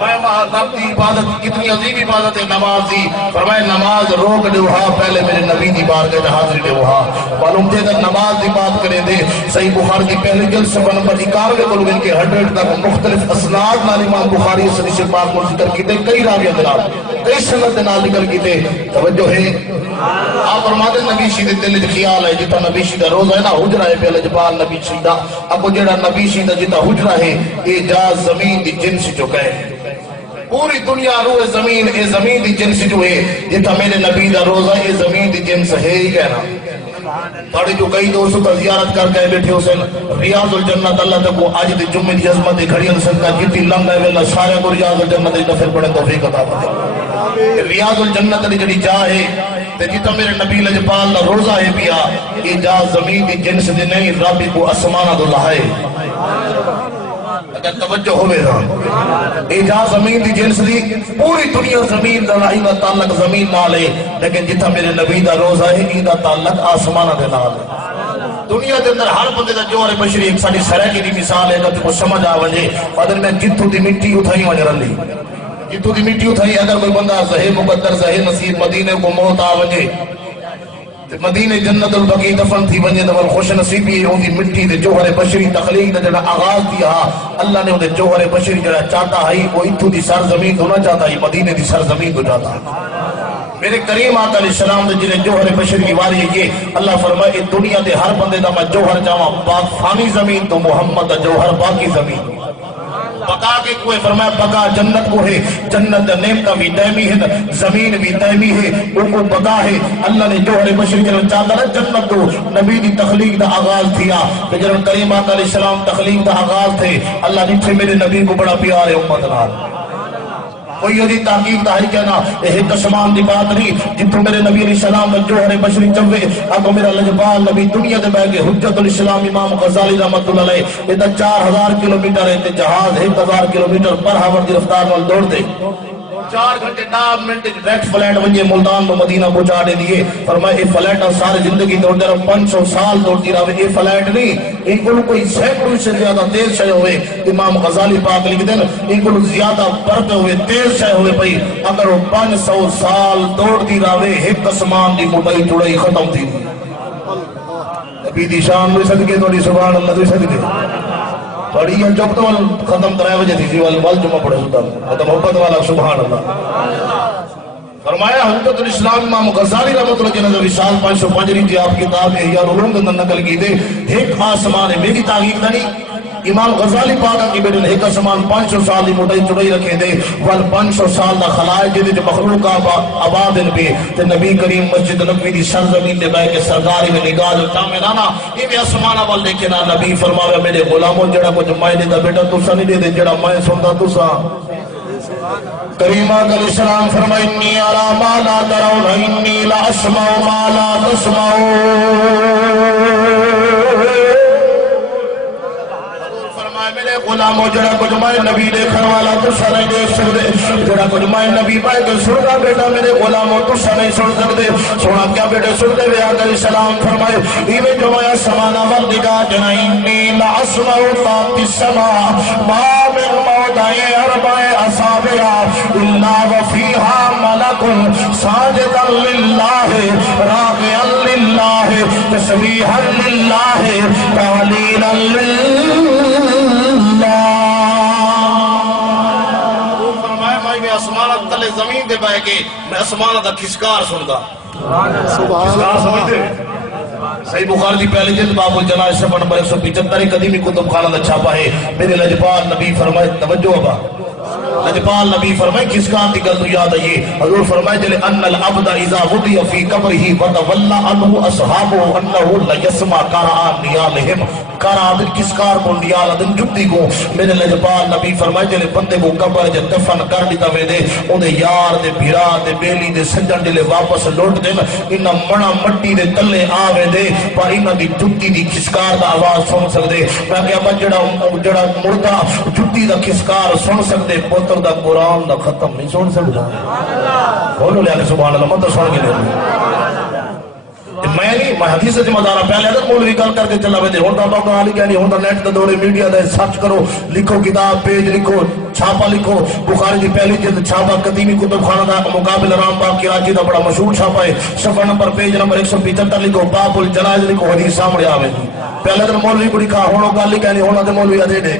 میں رب دی عبادت کتنی عظیم عبادت ہے نماز دی، فرمائے نماز روک دیوہا پہلے میرے نبی دی بارگاہ میں حاضری دیوہا، معلوم تھے اگر نماز دی بات کریں دے صحیح بخاری کی پہلے جلد سے نمبر 91 کو لوگ ان کے 100 تک مختلف اسناد نال امام بخاری حدیث پاک کو ذکر کیتے، کئی راویہ دلال کئی سند نال ذکر کیتے، توجہ ہے آپ فرماتے نبی شید دل خیال ہے جتا نبی شید روزہ ہے نا حجرہ ہے پہلے جبال نبی شیدہ اب جڑا نبی شید جتا حجرہ ہے اعجاز زمین دی جنس چکا ہے، پوری دنیا روح زمین اے زمین دی جنس جو ہے جتا میرے نبی دا روزہ اے زمین دی جنس ہے ہی کہنا، تھوڑی جو کئی دوستوں کا زیارت کر کے بیٹھے ہو سن ریاض الجنت اللہ تک وہ آج دی جمعہ دی عظمت کھڑی ان سن کا جتنی لمبا ہے اللہ سارے کو ریاض الجنت دی نفر پڑھے توفیق عطا فرمائے۔ ریاض الجنت دی جڑی جا ہے تے جتا میرے نبی لجپال دا روزہ ہے پیا یہ جا زمین دی جنس دی نہیں رب کو آسمانہ دو لہائے، اگر توجہ ہوئے رہا اعجاز زمین دی جنس دی پوری دنیا زمین دا لائی دا تعلق زمین نال ہے، لیکن جتا میرے نبی دا روزہ ہے یہ دا تعلق آسمانہ دے نال ہے۔ دنیا دے اندر ہر بندے دا جوہر بشری ایک ساری سرائکی دی مثال ہے کہ سمجھ آوجے فادر میں جتو دی مٹی اٹھائی وجہ رلی جتو دی مٹی اٹھائی اگر کوئی بندہ زہے مقدر زہے نصیب مدینے کو موت آوجے مدینہ جنت البقی دفن تھی بنجے دفن خوش نصیبی ہے دی مٹی دے جوہر بشری تخلیق دے جڑا آغاز دیا اللہ نے انہیں جوہر بشری جڑا چاہتا ہے وہ اتو دی سرزمین ہونا چاہتا ہے مدینہ دی سرزمین ہو جاتا ہے۔ میرے کریم آقا علیہ السلام دے جنہیں جوہر بشری کی واری ہے یہ اللہ فرمائے دنیا دے ہر بندے دا میں جوہر جاواں پاک فانی زمین تو محمد دا جوہر باقی زمین بقا کے کوئی فرمایا بقا جنت کو ہے، جنت نیم کا بھی دائمی ہے، زمین بھی دائمی ہے، ان کو بقا ہے۔ اللہ نے جوہر بشری جنت چاہتا ہے جنت کو نبی دی تخلیق دا آغاز تھیا کہ جنت کریم آقا علیہ السلام تخلیق دا آغاز تھے، اللہ نے میرے نبی کو بڑا پیار ہے امت نال، کوئی یہی تحقیق دا ہے کہنا ایک قسمان دی بات نہیں جتوں میرے نبی علیہ السلام نے جوہر بشری چوے اگو میرا لجبال نبی دنیا دے بیگے حجت الاسلام امام غزالی رحمت اللہ علیہ یہ 4000 کلومیٹر ہے جہاز 1000 کلومیٹر پر ہاور دی رفتار نال دوڑ دے 4 گھنٹے 9 منٹ ڈائریکٹ فلائٹ ونجے ملتان تو مدینہ پہنچا دے دیے فرمایا یہ فلائٹ ساری زندگی دوڑ دے 500 سال دوڑتی رہے یہ فلائٹ نہیں ان کو کوئی سینکڑوں سے زیادہ تیز شے ہوئے امام غزالی پاک لکھ دیں ان کو زیادہ برتے ہوئے تیز شے ہوئے بھئی اگر وہ 500 سال دوڑتی رہے ایک اسمان دی موٹائی چوڑائی ختم تھی نبی دی شان ہوئی صدقے توڑی سبحان اللہ ہوئی صدقے توڑی یہ جب تو ختم ترائے وجہ تھی والی وال جمعہ پڑھے ہوتا ختم محبت والا سبحان اللہ فرمایا حجت الاسلام امام غزالی رحمت اللہ جنہ رسال 505 تھی آپ کتاب احیاء العلوم کے اندر نقل کی تھے ایک آسمان ہے میری تحقیق نہیں امام غزالی پاک کی بیٹے نے ایک اسمان 500 سال دی موٹائی چڑائی رکھے دے ول 500 سال دا خلائق جے تے مخلوق آباد ان پہ تے نبی کریم مسجد نبوی دی سرزمین تے بیٹھ کے سرداری میں نگاہ جو تامے نانا یہ اسمان وال دیکھنا نبی فرمایا میرے غلاموں جڑا کچھ میں دا بیٹا تسا نہیں دے دے جڑا میں سندا تسا کریمہ علیہ السلام فرمائے انی ارا ما لا ترون انی لا اسمع ما لا تسمعون غلاموں جڑا کچھ میں نبی دیکھنے والا تسا نہیں دیکھ سکتے جڑا کچھ میں نبی پائے کہ سننا بیٹا میرے غلاموں تسا نہیں سن سکتے سونا کیا بیٹے سنتے ہوئے آقا علیہ السلام فرمائے ایویں جو میں سمانا وردگاہ جنا انی لاسمع طاقت السماء ما من موضع اربع اصابع الا وفيها ملك ساجدا لله راكعا لله تسبيحا لله تعليلا لله اسمانت تلے زمین دے بائے کے میں اسمانت دا کھسکار سندا کھسکار سمجھتے صحیح بخاری دی پہلی جلد باب الجنائز صفحہ نمبر 175 قدیمی کتب خانہ دا چھاپا ہے میرے لجپال نبی فرمائے توجہ ابا لجپال نبی فرمائے کس کام کی گل تو یاد آئیے حضور فرمائے جلے ان العبد اذا وضع فی قبرہ وتولى عنه اصحابه انه ليسمع قرآن نیالہم قرآن کس کار کو نیال دن جبتی کو میرے لجپال نبی فرمائے جلے بندے کو قبر جب دفن کر دیتا میں دے انہیں یار دے بھیرا دے بیلی دے سجن دے واپس لوٹ دے انہا منا مٹی دے تلے آوے دے پر انہا دی جبتی دی کسکار دا آواز سن سکتے میں کہا میں جڑا مردہ جبتی دا کسکار سن سکتے پتر دا قرآن دا ختم نہیں سن سکتا بولو لیا کہ سبحان اللہ مطلب سن کے لئے میں نہیں میں حدیث سے مدارہ پہلے اگر مولوی گل کر کے چلا بیدے ہوتا ڈاکٹر علی کہنی ہوتا نیٹ دا دورے میڈیا دا سرچ کرو لکھو کتاب پیج لکھو چھاپا لکھو بخاری دی پہلی جلد چھاپا قدیمی کتب خانہ دا مقابل رام باغ کراچی دا بڑا مشہور چھاپا ہے صفحہ نمبر پیج نمبر 175 لکھو باب الجنائز لکھو حدیث سامنے آوے پہلے اگر مولوی کو لکھا ہونا گل کہنی ہونا دے مولوی ادھے دے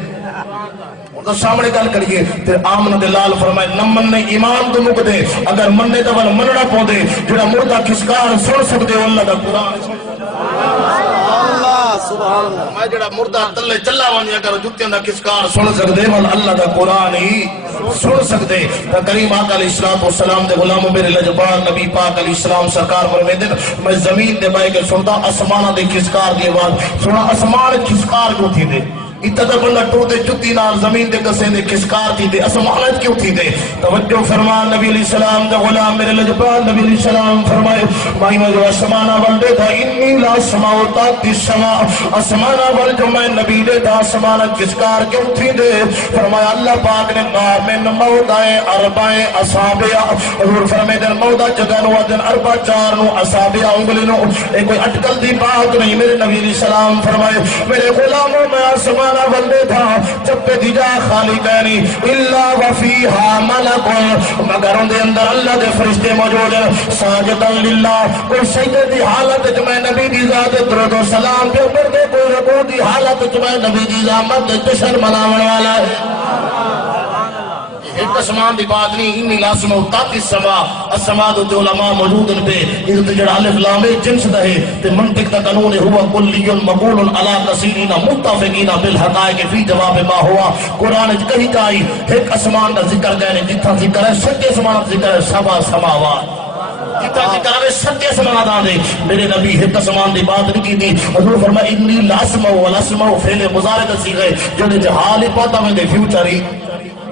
تو سامنے گل کریے تے آمن دے لال فرمائے نمن نے ایمان تو مک دے اگر مننے دا ول مننا پو دے جڑا مردہ کسکار سن سکتے اللہ دا قرآن سبحان اللہ میں جڑا مردہ تلے چلا وانی اگر جتیاں دا کسکار سن سکتے ول اللہ دا قرآن ہی سن سکتے تا کریم آقا علیہ السلام دے غلاموں میرے لجبان نبی پاک علیہ السلام سرکار فرمیدے میں زمین دے بائے کے سنتا اسمانہ دے کسکار دی آواز سنا اسمان کسکار کیوں تھی دے اتنا بندہ ٹوٹے جتی نال زمین دے کسے دے کسکار تھی دے اسمانت کیوں تھی دے توجہ فرمان نبی علیہ السلام دے غلام میرے لجبان نبی علیہ السلام فرمائے مائی میں جو اسمانہ بندے تھا انی لا سماؤ تاکتی سما اسمانہ بل جو میں نبی دے تھا اسمانت کسکار کیوں تھی دے فرمایا اللہ پاک نے کہا من موضع اربع اصابع حضور فرمائے دن موضع جگہ نو دن اربع چار نو اصابع انگلی نو ایک کوئی اٹکل دی بات نہیں میرے نبی علیہ السلام فرمائے میرے غلاموں میں اسمانہ بندے تھا جب پہ دیجا خالی کہنی اللہ وفیہا ملک مگر ان دے اندر اللہ دے فرشتے موجود ہیں ساجدہ للہ کوئی سجدے دی حالت جمع نبی دی ذات درود و سلام پہ اوپر دے کوئی رکو دی حالت جمع نبی دی ذات جشن مناون والا ہے ایک اسمان دی بات نہیں انی لاسمہ تاتی السماء السماء جو علماء موجود ان پہ یہ جڑا الف لام جنس دے تے منطق دا قانون ہوا کلی مقول علی کثیرین متفقین بالحقائق فی جواب ما ہوا قرآن وچ کہیں جائی ایک اسمان دا ذکر گئے جتھا ذکر ہے سچے اسمان دا ذکر ہے سبع سماوات جتھا ذکر ہے سچے اسمان دا دے میرے نبی ایک اسمان دی بات نہیں کی تھی حضور فرمایا انی لاسمہ ولاسمہ فعل مضارع دا صیغہ جو حال ہی پتہ میں دے فیوچر ہی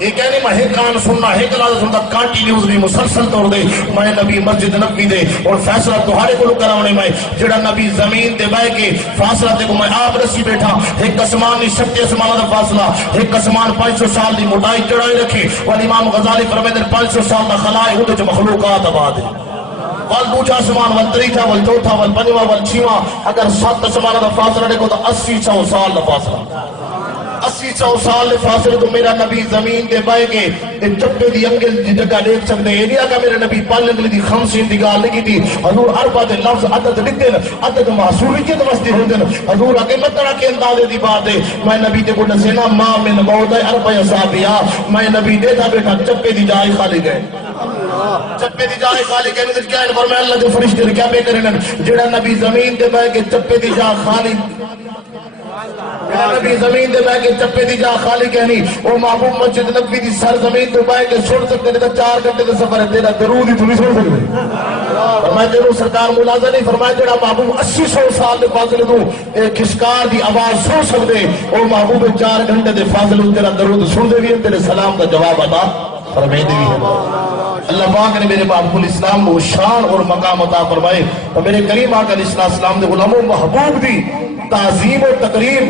یہ کہنے میں ایک کان سننا ایک لازم سننا کانٹینیوز بھی مسلسل طور دے میں نبی مسجد نبی دے اور فیصلہ تہارے کو کراونے میں جڑا نبی زمین دے بائے کے فاصلہ تے کو میں آپ رسی بیٹھا ایک اسمان نہیں سکتے اسمان دا فاصلہ ایک اسمان 500 سال دی موٹائی چڑھائی رکھے اور امام غزالی فرمائے 500 سال دا خلائے ہوتے جو مخلوقات آباد ہے وال دوجا اسمان وال تریجا وال چوتھا وال پنجواں وال چھواں اگر 7 اسمان دا فاصلہ دیکھو تو 80-100 سال دا فاصلہ 80-100 سال فاصلے تو میرا نبی زمین کے بائے کے چپے دی انگل دی جگہ دیکھ سکتے ہیں ایریا کا میرے نبی پال انگلی دی خمسین دی گال لگی تھی حضور اربع دے لفظ عدد لکھ دیں عدد محصولیت وستی ہوں دیں حضور اگے مطرح کے اندازے دی بات ہے میں نبی دے کو نسینا ما من موضع اربع اصابع میں نبی دیتا بیٹھا چپے دی جائے خالی گئے چپے دی جائے خالی گئے نظر کیا ہے فرمایا اللہ دے فرشتے کیا بے کریں جڑا نبی زمین دے بائے کے چپے دی جائے خالی میرا نبی زمین دے بہ کے چپے دی جا خالی کہنی وہ محبوب مسجد نبوی دی سر زمین تو بہ کے سن سکتے نہیں تو 4 گھنٹے کا سفر ہے تیرا درود ہی تو نہیں سن سکتے فرمایا تیرو سرکار ملازہ نہیں فرمایا جڑا محبوب 80-100 سال دے فاضل تو ایک کھشکار دی آواز سن سکتے وہ محبوب 4 گھنٹے دے فاضل تیرا درود سن دے بھی تیرے سلام کا جواب عطا فرمائے دے بھی اللہ پاک نے میرے محبوب الاسلام کو شان اور مقام عطا فرمائے تو میرے کریم آقا علیہ السلام دے غلاموں محبوب دی تعظیم و تکریم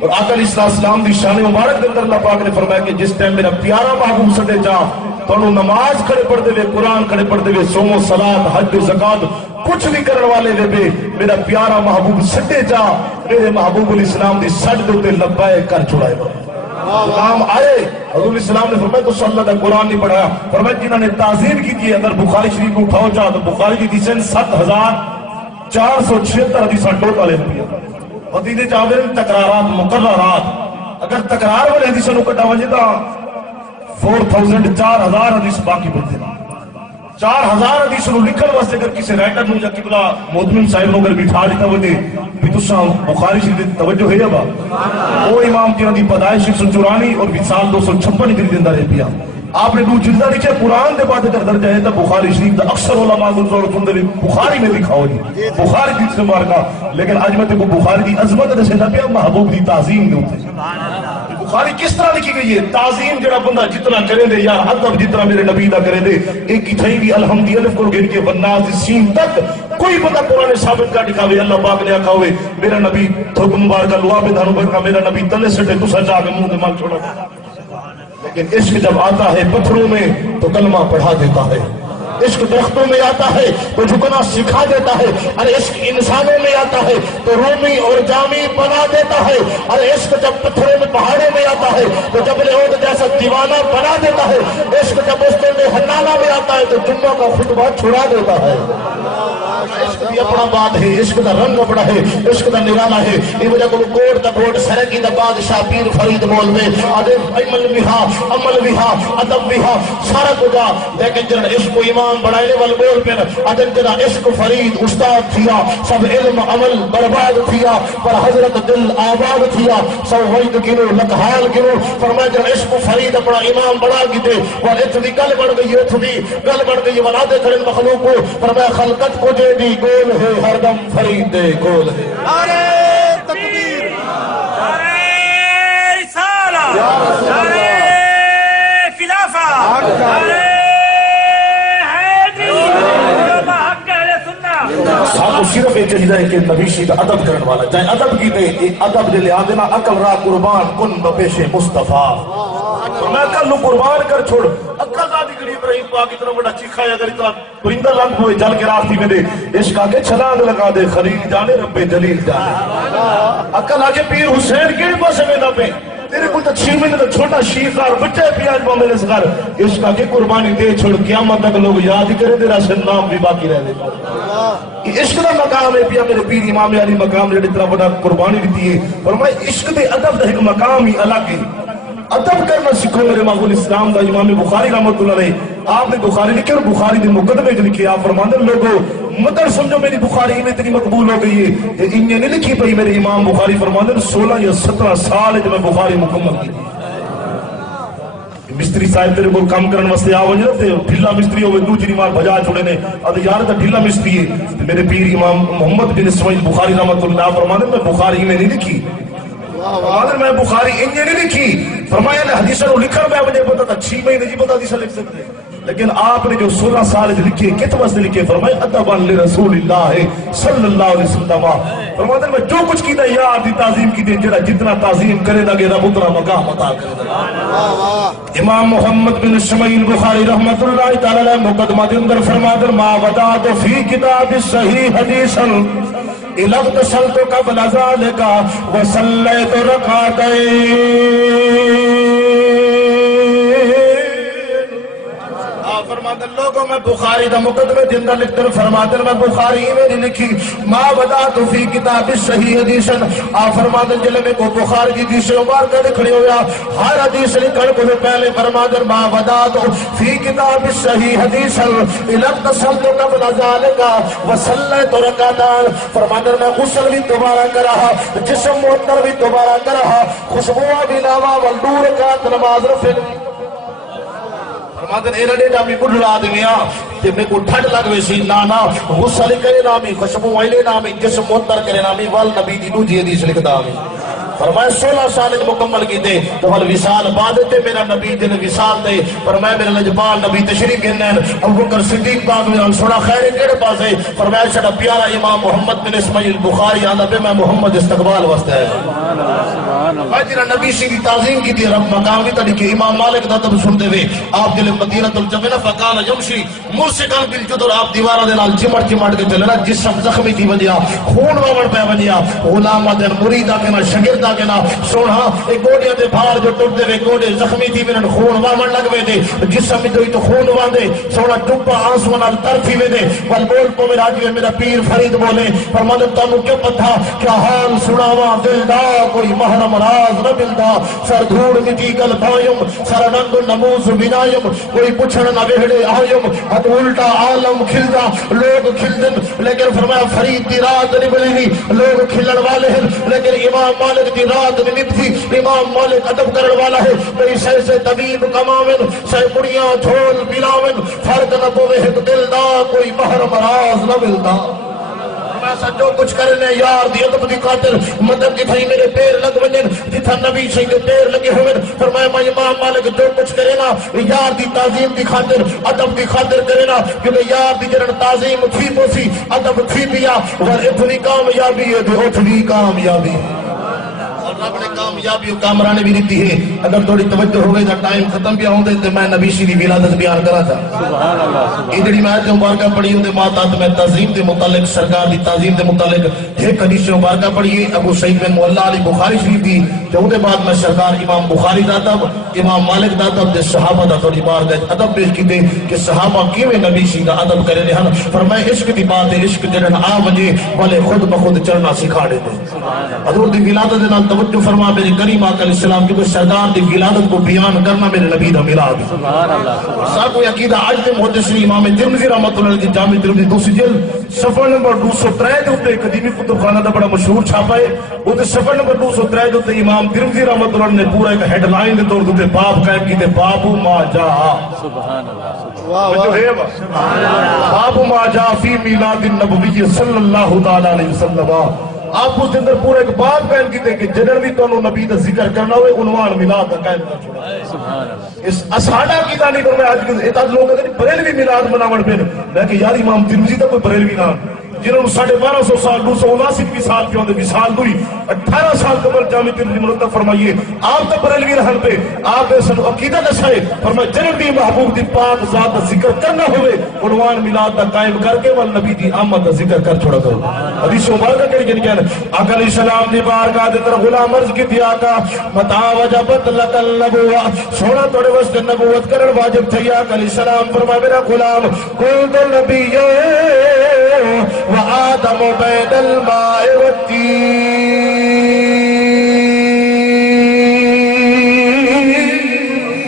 اور آقا علیہ السلام دی شان مبارک دے اندر اللہ پاک نے فرمایا کہ جس ٹائم میرا پیارا محبوب سٹے جا تو انہوں نماز کھڑے پڑھ دے وے قرآن کھڑے پڑھ دے وے سوم و صلاۃ حج و زکات کچھ بھی کرنے والے دے بے میرا پیارا محبوب سٹے جا میرے محبوب الاسلام دی سجدے تے لبیک کر چھڑائے غلام آئے حضور اسلام نے فرمایا تو صلی اللہ علیہ قرآن نہیں پڑھایا فرمایا جنہوں نے تعظیم کی تھی اگر بخاری شریف کو اٹھاؤ جا تو بخاری کی حدیثیں 7476 حدیثاں ٹوٹل ہیں حدیث چاہتے ہیں تکرارات مقررات اگر تکرار والے حدیثوں کو کٹا وجہ تا 4000 حدیث باقی بڑھتے ہیں 4000 حدیث کو لکھن واسطے اگر کسی رائٹر نو یا قبلہ محتمم صاحب نو اگر بٹھا دیتا ہوئے بھی تساں بخاری شریف توجہ ہے با وہ امام جنہاں دی پیدائش 194 اور وصال 256 ہجری دے اندر ہے پیا آپ نے دو جلدہ لکھے قرآن دے بعد اگر درجہ ہے تو بخاری شریف دا اکثر علماء ضرور تم دے بخاری میں لکھا ہو جی بخاری دی سے مارکا لیکن آج میں تے کو بخاری دی عظمت دے سے نہ پیا محبوب دی تعظیم دے ہوتے بخاری کس طرح لکھی گئی ہے تعظیم جڑا بندہ جتنا کرے دے یار ادب جتنا میرے نبی دا کرے دے ایک کی تھئی بھی الحمد الف کو گن کے والناس سین تک کوئی بندہ قرآن ثابت کا دکھاوے اللہ پاک نے آکھا ہوئے میرا نبی تھوک مبارکہ لوا پہ دھانو برکہ میرا نبی تلے سٹے تو سجا کے منہ دماغ چھوڑا دے لیکن عشق جب آتا ہے پتھروں میں تو کلمہ پڑھا دیتا ہے عشق درختوں میں آتا ہے تو جھکنا سکھا دیتا ہے اور عشق انسانوں میں آتا ہے تو رومی اور جامی بنا دیتا ہے اور عشق جب پتھروں میں پہاڑوں میں آتا ہے تو جبل عہد جیسا دیوانہ بنا دیتا ہے عشق جب اس میں ہنانا میں آتا ہے تو جمعہ کا خطبہ چھڑا دیتا ہے عشق بھی اپنا بات ہے عشق دا رنگ اپنا ہے عشق دا نرانا ہے یہ وجہ کو کوٹ دا کوٹ سرکی دا بادشاہ پیر فرید مول میں عمل بہا ادب بہا سارا کجا لیکن جنہاں عشق و ایمان بڑھائے والے بول پہ ادب جنہاں عشق فرید استاد تھیا سب علم عمل برباد تھیا پر حضرت دل آباد تھیا سب وید گنو لکحال گنو فرمائے جنہاں عشق فرید اپنا ایمان بڑھا گی دے اور اتنی گل بڑھ گئی اتنی گل بڑھ گئی ولادے کھڑے مخلوق کو فرمائے خلقت کو جے بھی گول ہے ہر دم فرید دے گول ہے نعرہ تکبیر نعرہ رسالہ نعرہ خلافہ نعرہ حیدری علماء حق اہل سنہ ساتھ صرف ایک چیزہ ہے کہ نبی شید ادب کرنے والا جائیں ادب کی دے ادب دے لحاظ دینا عقل را قربان کن بپیش مصطفیٰ میں عقل نو قربان کر چھوڑ عقل را دی قریب رہی پاک اتنا بڑا چیخا ہے اگر اتنا پرندہ لنگ ہوئے جل کے راستی میں دے عشق آگے چھلانگ لگا دے خلیل جانے رب جلیل جانے عقل آگے پیر حسین کے پاسے میں نہ پہ تیرے کوئی تو 6 مہینے تو چھوٹا شیخار بچے پیاج با میرے سکار عشق آگے قربانی دے چھوڑ قیامت تک لوگ یاد ہی کرے تیرا سن نام بھی باقی رہ دے عشق دا مقام ہے پیا میرے پیر امام علی مقام نے اتنا بڑا قربانی دیتی ہے اور میں عشق دے ادب دا ایک مقام ہی الگ ہے ادب کرنا سکھو میرے محبوب اسلام دا امام بخاری رحمت اللہ علیہ آپ نے بخاری لکھے اور بخاری دے مقدمے جو لکھے آپ فرماندے لوگوں مگر سمجھو میری بخاری میں اتنی مقبول ہو گئی ہے انہیں نہیں لکھی پئی میرے امام بخاری فرماندے 16 یا 17 سال جب میں بخاری مکمل کی مستری صاحب تیرے کو کام کرنے واسطے آ وجہ تے ڈھیلا مستری ہوئے دوسری مار بجا چھوڑے نے اد یار تے ڈھیلا مستری ہے میرے پیر امام محمد بن اسماعیل بخاری رحمت اللہ فرماندے میں بخاری میں نہیں لکھی فرماندے میں بخاری انہیں نہیں لکھی فرمایا نے حدیثوں کو لکھا میں مجھے پتا تھا 6 مہینے نہیں پتا حدیث لکھ سکتے لیکن آپ نے جو 16 سال لکھے کت واسطے لکھے فرمایا ادبا لرسول اللہ صلی اللہ علیہ وسلم فرماتے میں جو کچھ کیتا یار دی تعظیم کی دے جڑا جتنا تعظیم کرے دا گے رب اتنا مقام عطا کرے گا امام محمد بن اسماعیل بخاری رحمت اللہ تعالی علیہ مقدمہ دے اندر فرماتے ما ودعت فی کتاب صحیح حدیثا الاغتسلت قبل ذلك وصليت ركعتين آپ فرماتے لوگوں میں بخاری دا مقدمے دن دا لکھتے فرماتے میں بخاری میں نہیں لکھی ما بدات فی کتاب صحیح حدیثن آپ فرماتے جلے میں کو بخاری کی حدیث مبارکہ لکھنی ہویا ہر حدیث لکھنے کو پہلے فرماتے ما بدات فی کتاب صحیح حدیثن الک تصمت قبل ذالکا وصلیت رکعتان فرماتے میں غسل بھی دوبارہ کر رہا جسم معطر بھی دوبارہ کر رہا خوشبوہ بھی لاوا والدور رکعت نماز رفل فرماتے ہیں ایرہ ڈیٹا میں بڑھڑا آدمیا کہ میں کو ٹھڑ لگ ویسی نانا غسل کرے نامی خوشبو وائلے نامی جسم معطر کرے نامی والنبی دی دوجی حدیث لکھتا آمی فرمایا 16 سال مکمل کی دے تو ہل وصال بعد تے میرا نبی دن وصال دے فرمایا میرا لجبال نبی تشریف گنن ابو بکر صدیق بعد میں سنا خیر کیڑے پاسے فرمایا شڑا پیارا امام محمد بن اسماعیل بخاری آندا پہ میں محمد استقبال واسطے ہے سبحان اللہ جڑا نبی سی دی تعظیم کی تھی رب مقام کی تڑی کہ امام مالک دا تب سنتے ہوئے آپ دل مدینہ الجبنہ فقال یمشی مرسکان بالجدر آپ دیوارہ دے نال چمٹ چمٹ کے چلنا جسم زخمی تھی وجیا خون ومن پہ وجیا غلام دن مریدہ کے نا شگرد کے نا سونا ایک گوڑیاں دے بھار جو ٹوٹ دے گوڑے زخمی تھی میرن خون وامن لگ وے دے جسم میں دوئی تو خون واندے سونا ٹوپا آنسوان آل طرفی وے دے بل بول پو میرا جوے میرا پیر فرید بولے فرمانت تانو کیوں پتھا کیا حال سناوا دل دا کوئی محرم راز نہ ملدا سر دھوڑ مٹی گل بھائیم سر ننگ نموز بنائیم کوئی پچھڑ نہ وہڑے آئیم حد الٹا عالم کھلدا لوگ کھلدن لیکن فرمایا فرید دی رات نہیں ملی لوگ کھلن والے ہیں لیکن امام مالک دی رات نمت تھی امام مالک ادب کرن والا ہے کئی شے سے طبیب کماون شے بڑیاں جھول ملاون فرد نہ پوے ایک دل دا کوئی محرم راز نہ ملدا ایسا جو کچھ کرنے یار دی ادب دی خاطر مدد کی تھئی میرے پیر لگ ونن جتھا نبی سے کے پیر لگے ہوئے فرمایا میں امام مالک جو کچھ کرے نا یار دی تعظیم دی خاطر ادب دی خاطر کرے نا کیونکہ یار دی جڑن تعظیم تھی پوسی ادب تھی پیا اور اتنی کامیابی ہے تو اتنی کامیابی رب نے کامیابی و کامرانے بھی دیتی ہے اگر تھوڑی توجہ ہو گئی تھا ٹائم ختم بھی آؤں دے تو میں نبی شیری ولادت بیان کرا تھا سبحان اللہ ادھری میں آیت مبارکہ پڑھی ہوں دے ماتات میں تعظیم دے متعلق سرکار دی تعظیم دے متعلق ایک حدیث مبارکہ پڑھی ابو سعید بن مولا علی بخاری شریف دی تو دے بعد میں سرکار امام بخاری دا تب امام مالک دا تب دے صحابہ دا تھوڑی بار دے ادب پیش کی دے کہ صحابہ کیویں نبی شیری دا ادب کرے رہن فرمائے عشق دی بات ہے عشق جڑن آ وجے والے خود بخود چلنا سکھا دے حضور دی ولادت دے نال توجہ فرما میرے کریم آقا علیہ السلام کی سردار دی ولادت کو بیان کرنا میرے نبی دا میلاد سبحان اللہ صاحب عقیدہ آج دے محدثین امام ترمذی رحمۃ اللہ علیہ جامع ترمذی دوسری جلد صفحہ نمبر 203 دے اوپر قدیمی کتب خانہ دا بڑا مشہور چھاپا ہے وہ تے صفحہ نمبر 203 دے اوپر امام ترمذی رحمۃ اللہ نے پورا ایک ہیڈ لائن دے طور تے باب قائم کیتے باب ما جاء سبحان اللہ باب ما جاء فی میلاد النبوی صلی اللہ تعالی علیہ وسلم آپ اس اندر پورا ایک بات قائم کی تھے کہ جنر بھی تو نبی کا ذکر کرنا ہوئے عنوان میلاد کا قائم کر چھوڑا اس اساڑا کی تانی پر میں آج اتاد لوگ کہتے ہیں بریلوی میلاد مناوڑ پھر میں کہ یار امام ترمذی تھا کوئی بریلوی نام جنہوں نے 1250 سال 279 سال کے ہوندے مثال دوئی 18 سال قبل جامع ترمذی مرتب فرمائیے آپ تو بریلوی رہن پہ آپ نے سن عقیدہ دسائے فرمائے جنر بھی محبوب دی پاک ذات ذکر کرنا ہوئے عنوان میلاد دا قائم کر کے والنبی دی آمد دا ذکر کر چھوڑا کرو حدیث مبارکہ کہنے جن کہنے آقا علیہ السلام نے بارگاہ دے طرح غلام عرض کی تھی آقا متا وجبت لک النبوہ سونا توڑے وسط نبوت کرن واجب تھی آقا علیہ السلام فرمائے میرا غلام قلت النبی وآدم بین الماء والتین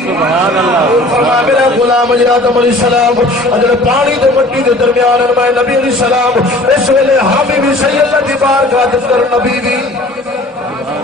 سبحان اللہ فرمایا میرا غلام آدم علیہ السلام اجل پانی دے مٹی دے درمیان میں نبی علیہ السلام اس ویلے حامی بھی صحیح اللہ دی بارگاہ دے کر نبی بھی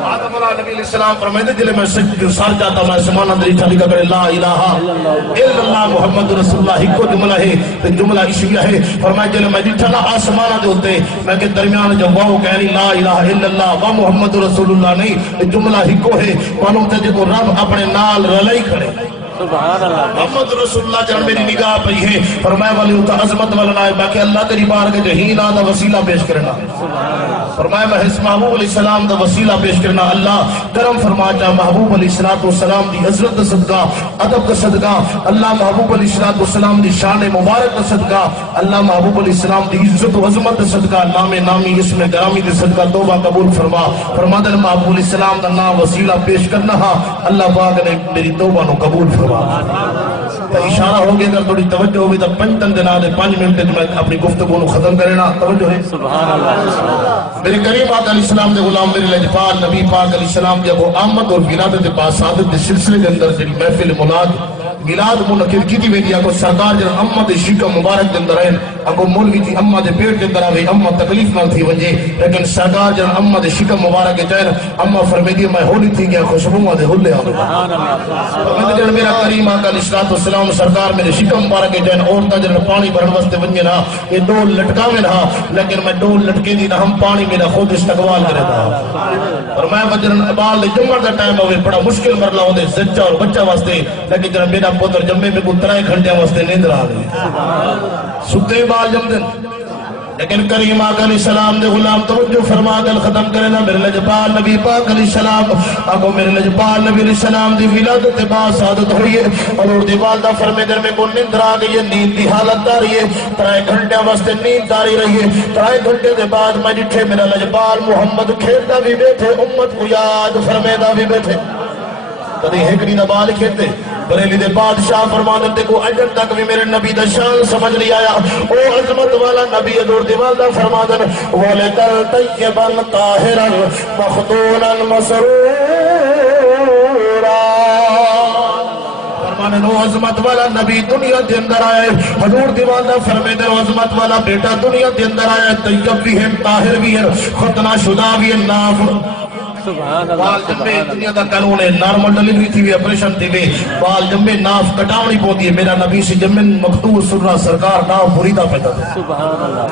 آدم علیہ نبی علیہ السلام فرمائے دل میں سجد سار جاتا میں سمان اندری چلی کا کرے لا الہ الا اللہ محمد رسول اللہ ہی کو جملہ ہے جملہ عشویہ ہے فرمائے دل میں جتنا آسمانہ دے ہوتے میں کہ درمیان جب واو کہنی لا الہ الا اللہ و محمد رسول اللہ نہیں جملہ ہی کو ہے معلوم تے جو رب اپنے نال رلائی کھڑے سبحان اللہ محمد رسول اللہ جن میری نگاہ پہ ہے فرمایا والی ہوتا عظمت والا نائب باقی اللہ تیری بارگاہ جہین آدھا وسیلہ پیش کرنا فرمایا محض محبوب علیہ السلام دا وسیلہ پیش کرنا اللہ کرم فرما چاہ محبوب علیہ السلام دی عزت دا صدقہ ادب دا صدقہ اللہ محبوب علیہ السلام دی شان مبارک دا صدقہ اللہ محبوب علیہ السلام دی عزت و عظمت دا صدقہ نام نامی اسم گرامی دا صدقہ توبہ قبول فرما فرما دن محبوب علیہ السلام دا نام وسیلہ پیش کرنا اللہ پاک نے میری توبہ نو قبول فرما تو اشارہ ہو گیا اگر تھوڑی توجہ ہوگی تو 5 دن آدھے 5 منٹ میں اپنی گفتگو کو ختم کرنا. توجہ ہے میرے کریم آقا علیہ السلام دے غلام میرے لجپال نبی پاک علیہ السلام دے ابو آمد اور ولادت پاک سعادت دے سلسلے کے اندر جڑی محفل میلاد منعقد کی ویندی کو سرکار جن امت شیکا مبارک دے اندر ہیں اگو مولوی تھی اما دے پیٹ دے اندر آوے اما تکلیف نہ تھی ونجے لیکن سرکار جن اما دے شیکا مبارک کے جائن اما فرمیدی میں ہولی تھی گیا خوشبو دے ہلے آوے میں جن میرا کریم آقا علیہ السلام سرکار میرے شیکا مبارک کے جائن عورتاں جن پانی بھرن واسطے ونجے نا یہ ڈول لٹکاوے نا لیکن میں ڈول لٹکے دی نہ ہم پانی میرا خود استقبال کرے تھا اور میں وجرن ابال دے جمعہ دا ٹائم ہوئے بڑا مشکل مرلہ ہوں دے زچہ اور بچہ واسطے لیکن جن میرا پتر جمعے میں کو 3 گھنٹے واسطے نیند رہا گئی ستے بال جم دن لیکن کریم آقا علیہ السلام دے غلام توجہ فرما کر ختم کرنا میرے لجپال نبی پاک علیہ السلام اگو میرے لجپال نبی علیہ السلام دی ولادت بعد سعادت ہوئی ہے اور دی والدہ فرمے در میں کو نیند آ گئی ہے نیند دی حالت داری ہے 3 گھنٹے واسطے نیند داری رہی ہے 3 گھنٹے دے بعد میں جٹھے میرا لجپال محمد کھیلتا بھی بیٹھے امت کو یاد فرمیدہ بھی بیٹھے کدی ہکڑی نہ بال کھیلتے بریلی دے بادشاہ فرمانن دے کو اجر تک بھی میرے نبی دا شان سمجھ نہیں آیا او عظمت والا نبی ادور دی والدہ فرمانن وَلِدَلْ طَيِّبًا طَاهِرًا مَخْدُونًا مَسْرُورًا فرمانن او عظمت والا نبی دنیا دے اندر آئے حضور دی والدہ فرمے دے عظمت والا بیٹا دنیا دے اندر آئے طیب بھی ہے طاہر بھی ہے ختنہ شدہ بھی ہے ناف بال جمعے دنیا دا قانون ہے نارمل ڈلیوری تھی بھی اپریشن تھی بھی بال جمعے ناف کٹاونی پوتی ہے میرا نبی سی جمعے مقتول سرہ سرکار ناف بریدہ پیدا تھا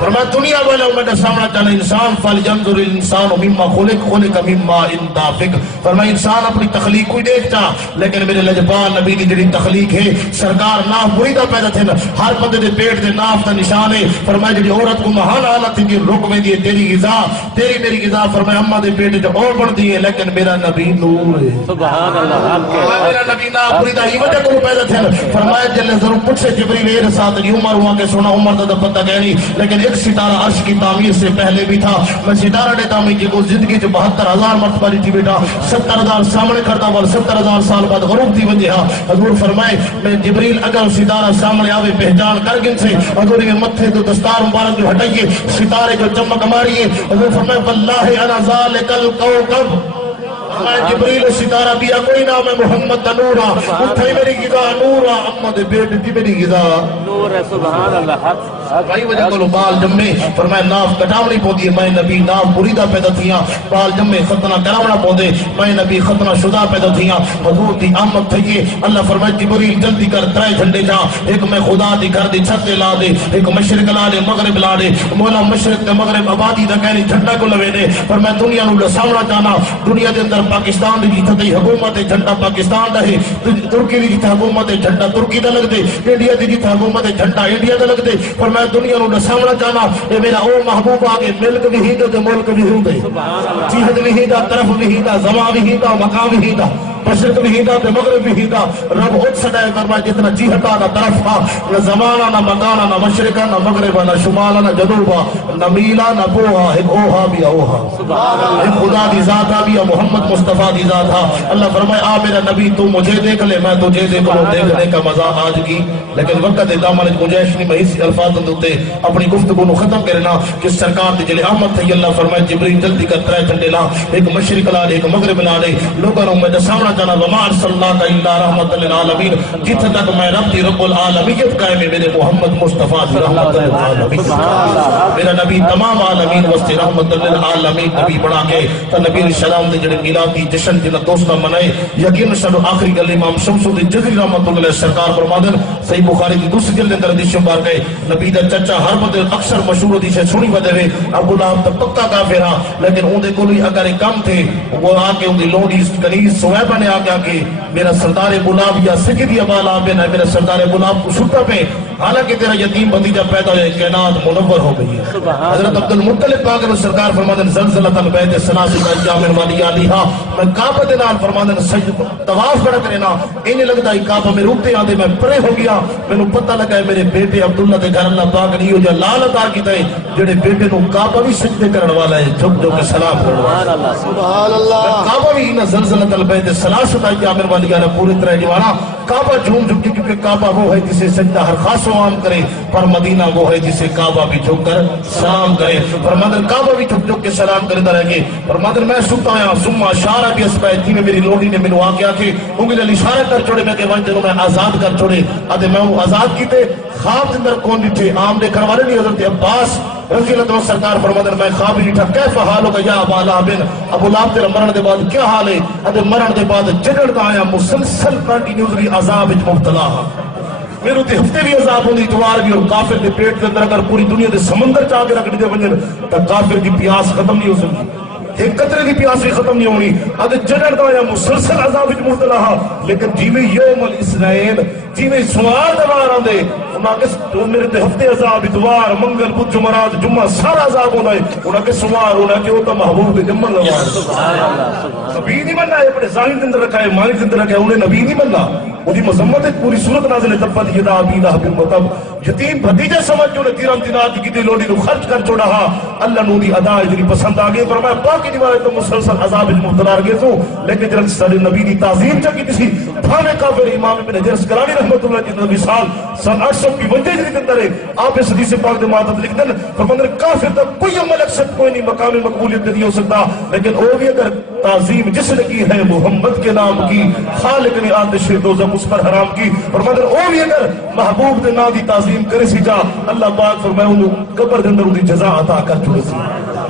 فرمایا دنیا والا میں سامنا چاہنا انسان فَلْيَنْظُرِ الْإِنسَانُ مِمَّا خُلِقَ مِمَّا اِنْتَافِقْ فرمایا انسان اپنی تخلیق کوئی دیکھتا لیکن میرے لجبان نبی کی جڑی تخلیق ہے سرکار ناف بریدہ پیدا تھے ہر بندے دے پیٹ دے ناف تا نشان ہے فرمایا جڑی عورت کو محال حالت تھی کہ رک میں دیئے تیری غذا تیری میری غذا فرمایا اماں دے پیٹ جو اور بڑھ دیئے لیکن میرا نبی نور ہے سبحان اللہ میرا نبی نام پوری دا ہی وجہ کو پیدا تھے فرمایا جلے ضرور پوچھ سے جبریل ایر ساتھ عمر ہوا کہ سونا عمر دا پتہ کہہ نہیں لیکن ایک ستارہ عرش کی تعمیر سے پہلے بھی تھا میں ستارہ نے تعمیر کی کو زندگی جو 72,000 مرتبہ تھی بیٹا 70,000 سامنے کرتا اور 70,000 سال بعد غروب تھی وجہ حضور فرمائے میں جبریل اگر ستارہ سامنے آوے پہچان کر گن سے حضور کے متھے تو دستار مبارک جو ہٹائیے ستارے جو چمک ماریے حضور فرمائے واللہ انا ذالک الکوکب جبریل ستارہ بیا کوئی نام ہے محمد نورا اٹھائی میری غذا نورا اما دے بیٹ دی میری غذا نور ہے سبحان اللہ بھائی وجہ کو بال جمعے فرمائے ناف کٹاونی پودی ہے میں نبی ناف بریدہ پیدا تھیاں بال جمعے ختنہ کراونا پودے میں نبی ختنہ شدہ پیدا تھیاں حضور دی آمد تھئیے اللہ فرمائے جبریل جلدی کر 3 جھنڈے جا ایک میں خدا دی گھر دی چھتے لا دے ایک مشرق لا دے مغرب لا دے مولا مشرق دے مغرب آبادی دا کہنی جھنڈا کو لوے دے فرمائے دنیا نو لسامنا جانا دنیا دے اندر پاکستان دی جیتا دی حکومت جھنڈا پاکستان دا ہے ترکی دی جیتا حکومت جھنڈا ترکی دا لگ دے انڈیا دی جیتا حکومت جھنڈا انڈیا دا لگ دے پر میں دنیا نو سامنا چاہنا اے میرا او محبوب آگے ملک بھی ہی دا ملک بھی ہوں دے جہد بھی ہی دا طرف بھی ہی دا زمان بھی ہی دا مقام بھی ہی دا مشرق بھی ہی دا مغرب بھی ہی دا رب خود سڑائے فرمائے جتنا جہتا نہ طرف تھا نہ زمانہ نہ مکانہ نہ مشرقہ نہ مغربہ نہ شمالہ نہ جنوبہ نہ میلہ نہ بوہا ایک اوہا بھی اوہا ایک خدا دی ذاتہ بھی محمد مصطفیٰ دی ذاتہ اللہ فرمائے آ میرا نبی تو مجھے دیکھ لے میں تجھے دیکھ لوں دیکھنے کا مزہ آج کی لیکن وقت دامن گنجائش نہیں میں اسی الفاظ اندھتے اپنی گفتگو نو ختم کرنا کہ سرکار دی جلے آمد تھی اللہ فرمائے جبریل جلدی کر 3 جھنڈے لا ایک مشرق لا لے ایک مغرب لا لے لوگوں نے میں سامنا چاہنا وما ارسلناک الا رحمت للعالمین جتھے تک میں رب دی رب العالمیت قائم ہے میرے محمد مصطفیٰ دی رحمت للعالمین میرا نبی تمام عالمین واسطے رحمت للعالمین نبی بنا کے تا نبی السلام دے جڑے میلادی جشن جنہ دوستہ منائے یقین سب آخری گل امام شمس الدین جزری رحمت اللہ علیہ سرکار فرمادن صحیح بخاری کی دوسری جلد اندر حدیث بار گئے نبی دا چچا ہر بدل اکثر مشہور حدیث سنی بدے ہوئے ابو لہب تا پکا کافر ہاں لیکن اون دے کوئی اگر ایک کم تھے وہ آ کے ان دی لوڑی کنیز سویبہ نے آ کے میرا سردار گلاب یا سکھ دی عبال آپ ہے میرا سردار گلاب کو چھٹا پہ حالانکہ تیرا یتیم بندیجہ پیدا ہوئے کائنات منور ہو گئی ہے حضرت عبدالمطلب پاک نے سرکار فرمادن زلزلۃ البیت سلاسی کا جامع والی علیہا میں کعبہ دے نال فرمادن سجد طواف کرت رہنا انہیں لگتا ہے کعبہ میں روکتے آتے میں پرے ہو گیا میں پتہ لگا ہے میرے بیٹے عبداللہ دے گھر اللہ پاک نہیں ہو جا لال عطا کی تے جڑے بیٹے نو کعبہ بھی سجدے کرن والا ہے جھک جو کے سلام کرن والا سبحان اللہ کعبہ بھی نہ زلزلۃ البیت سلاسی کا جامع والی علیہا پوری طرح دیوانا کعبہ جھوم جھک کے، کیونکہ کعبہ وہ ہے جسے سجدہ ہر خاص و عام کرے، پر مدینہ وہ ہے جسے کعبہ بھی جھک کر سلام کرے، فرماندن کعبہ بھی جھک جھک کے سلام کرتا رہے گے۔ فرماندن میں ستا آیا ثم اشارہ بھی اسبیت تھی میں میری لوڑی نے مینوں آکیا کہ انگل علی اشارہ کر چھوڑے میں کہ وہاں جنہوں میں آزاد کر چھوڑے، آدھے میں انہوں آزاد کیتے خواب اندر کون ڈٹھے، عام دے کروالے نہیں حضرت عباس رضی اللہ عنہ سرکار فرماندن میں خواب ہی ڈٹھا کیف حال ہوگا یا ابا لہب، ابو لہب تیرا مرن دے بعد کیا حال ہے؟ آدھے مرن دے بعد جگڑ دا آیا مسلسل کنٹینیوسلی عذاب وچ مبتلا ہاں، میرے تے ہفتے بھی عذاب ہوندی اتوار بھی، اور کافر دے پیٹ دے اندر اگر پوری دنیا دے سمندر چاہ کے رکھ دے ونجن تے کافر دی پیاس ختم نہیں ہو سکتی، ایک قطرے کی پیاس بھی ختم نہیں ہونی، آدھے جڑڑ دا یا مسلسل عذاب وچ مبتلا ہاں، لیکن جیویں یوم الاسنین جیویں سوال دوار آندے انہاں کے میرے تے ہفتے عذاب اتوار منگل بدھ جمعرات جمعہ سارا عذاب ہونا ہے، انہاں کے سوار ہونا کہ وہ تو محبوب دے جمن لوار نبی نہیں بننا ہے، اپنے ظاہر کے اندر رکھا ہے مالی کے اندر رکھا ہے، انہیں نبی نہیں بننا، وہی مذمت ہے پوری صورت نازل ہے تبت یدا ابی لہب وتب، یتیم بھتیجے سمجھ جو نے تیرم تینات کی دی لوڑی نو خرچ کر چھوڑا ہا، اللہ نو دی ادا جڑی پسند آ گئی، فرمایا باقی دیوارے تو مسلسل عذاب وچ مبتلا رہ گئے تو، لیکن جڑا سارے نبی دی تعظیم چا کی سی بھاوے کافر امام ابن حجر اسقلانی رحمۃ اللہ کی نبی سال سن 852 کے اندر ہے، آپ اس حدیث پاک دے ماتحت لکھتے ہیں فرماتے ہیں کافر تک کوئی عمل اکثر کوئی نہیں مقام مقبولیت نہیں ہو سکتا، لیکن وہ بھی اگر تعظیم جس نے کی ہے محمد کے نام کی، خالق نے آتش دوزخ اس پر حرام کی، فرماتے ہیں وہ بھی اگر محبوب دے نام دی تعظیم کرے سی جا اللہ پاک فرمائے انہوں قبر دے اندر انہوں جزا عطا کر چھوڑے سی۔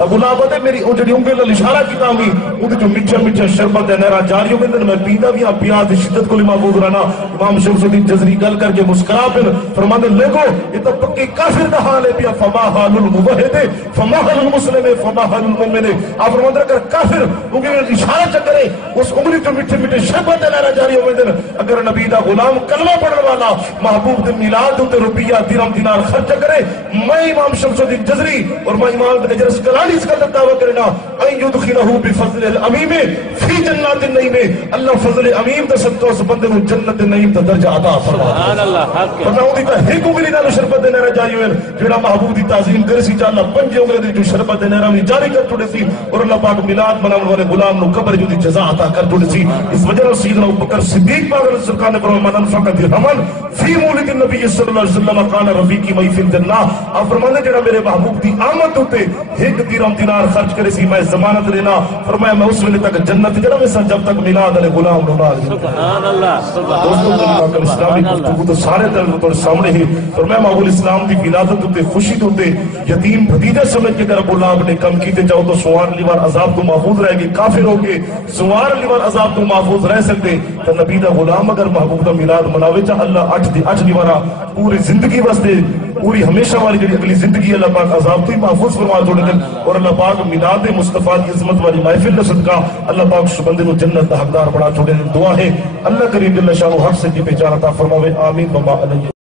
ابو لہب میری او جڑی انگل اشارہ کیتا ہوئی اودے جو میٹھا میٹھا شربت ہے نہرا جاریوں کے اندر میں پیندا بھی ہاں پیاس دی شدت کو محفوظ رہنا۔ امام شمس الدین جزری گل کر کے مسکرا پھر فرماتے لکھو یہ تو پکی کافر دا حال ہے پیا، فما حال الموحد فما حال المسلم فما حال المؤمن، آپ فرماتے اگر کافر انگل اشارہ چکرے اس انگلی جو میٹھے میٹھے شربت ہے نہرا جاریوں کے اندر، اگر نبی دا غلام کلمہ پڑھنے والا محبوب دے میلاد تے روپیہ درہم دینار خرچ کرے، میں امام شمس الدین جزری اور میں امام ابن حجر اسقلانی اس کا دعویٰ کرنا ان یدخلہ بفضل الامیم فی جنات النعیم، اللہ فضل امیم تے صدقہ اس بندے نو جنت النعیم تے درجہ عطا فرما۔ سبحان اللہ، فرمایا اودی تے ایک انگلی نال شربت دے نہر جاری ہوئے، جڑا محبوب دی تعظیم کرے سی اللہ پنج انگلی دی جو شربت دے نہر بھی جاری کر چھوڑے سی، اور اللہ پاک میلاد مناون والے غلام نو قبر جو دی جزا عطا کر چھوڑے سی۔ اس وجہ سے سیدنا ابوبکر صدیق پاک رضی اللہ عنہ نے فرمایا من انفق درہما فی مولد النبی صلی اللہ علیہ وسلم قال رفیقی معی فی الجنہ، آپ فرماتے جڑا میرے محبوب دی آمد ہوتے ایک درہم دینار خرچ کرے سی میں ضمانت لینا، فرمایا میں اس ویلے تک جنت جڑا میں سا جب تک میلاد علیہ غلام نو نال۔ سبحان اللہ، دوستو اسلامی گفتگو تو سارے دل تو سامنے ہی، فرمایا ماحول اسلام دی ولادت تے خوشی تے یتیم بھتیجے سمجھ کے اگر ابو لہب نے کم کیتے جاؤ تو سوار لیوار عذاب تو محفوظ رہے گی، کافر ہو کے سوار لیوار عذاب تو محفوظ رہ سکتے، تو نبی دا غلام اگر محبوب دا میلاد مناوے چاہ اللہ 8 لیوارا پوری زندگی واسطے پوری ہمیشہ والی جڑی اگلی زندگی اللہ پاک عذاب تو محفوظ فرما چھوڑے دن، اور اللہ پاک میلاد مصطفیٰ کی عظمت والی محفل کا صدقہ اللہ پاک اس بندے کو جنت دا حقدار بنا چھوڑے دن۔ دعا ہے اللہ کریم جل شانہ حق سے کی پہچان عطا فرماوے، آمین وما علیہ۔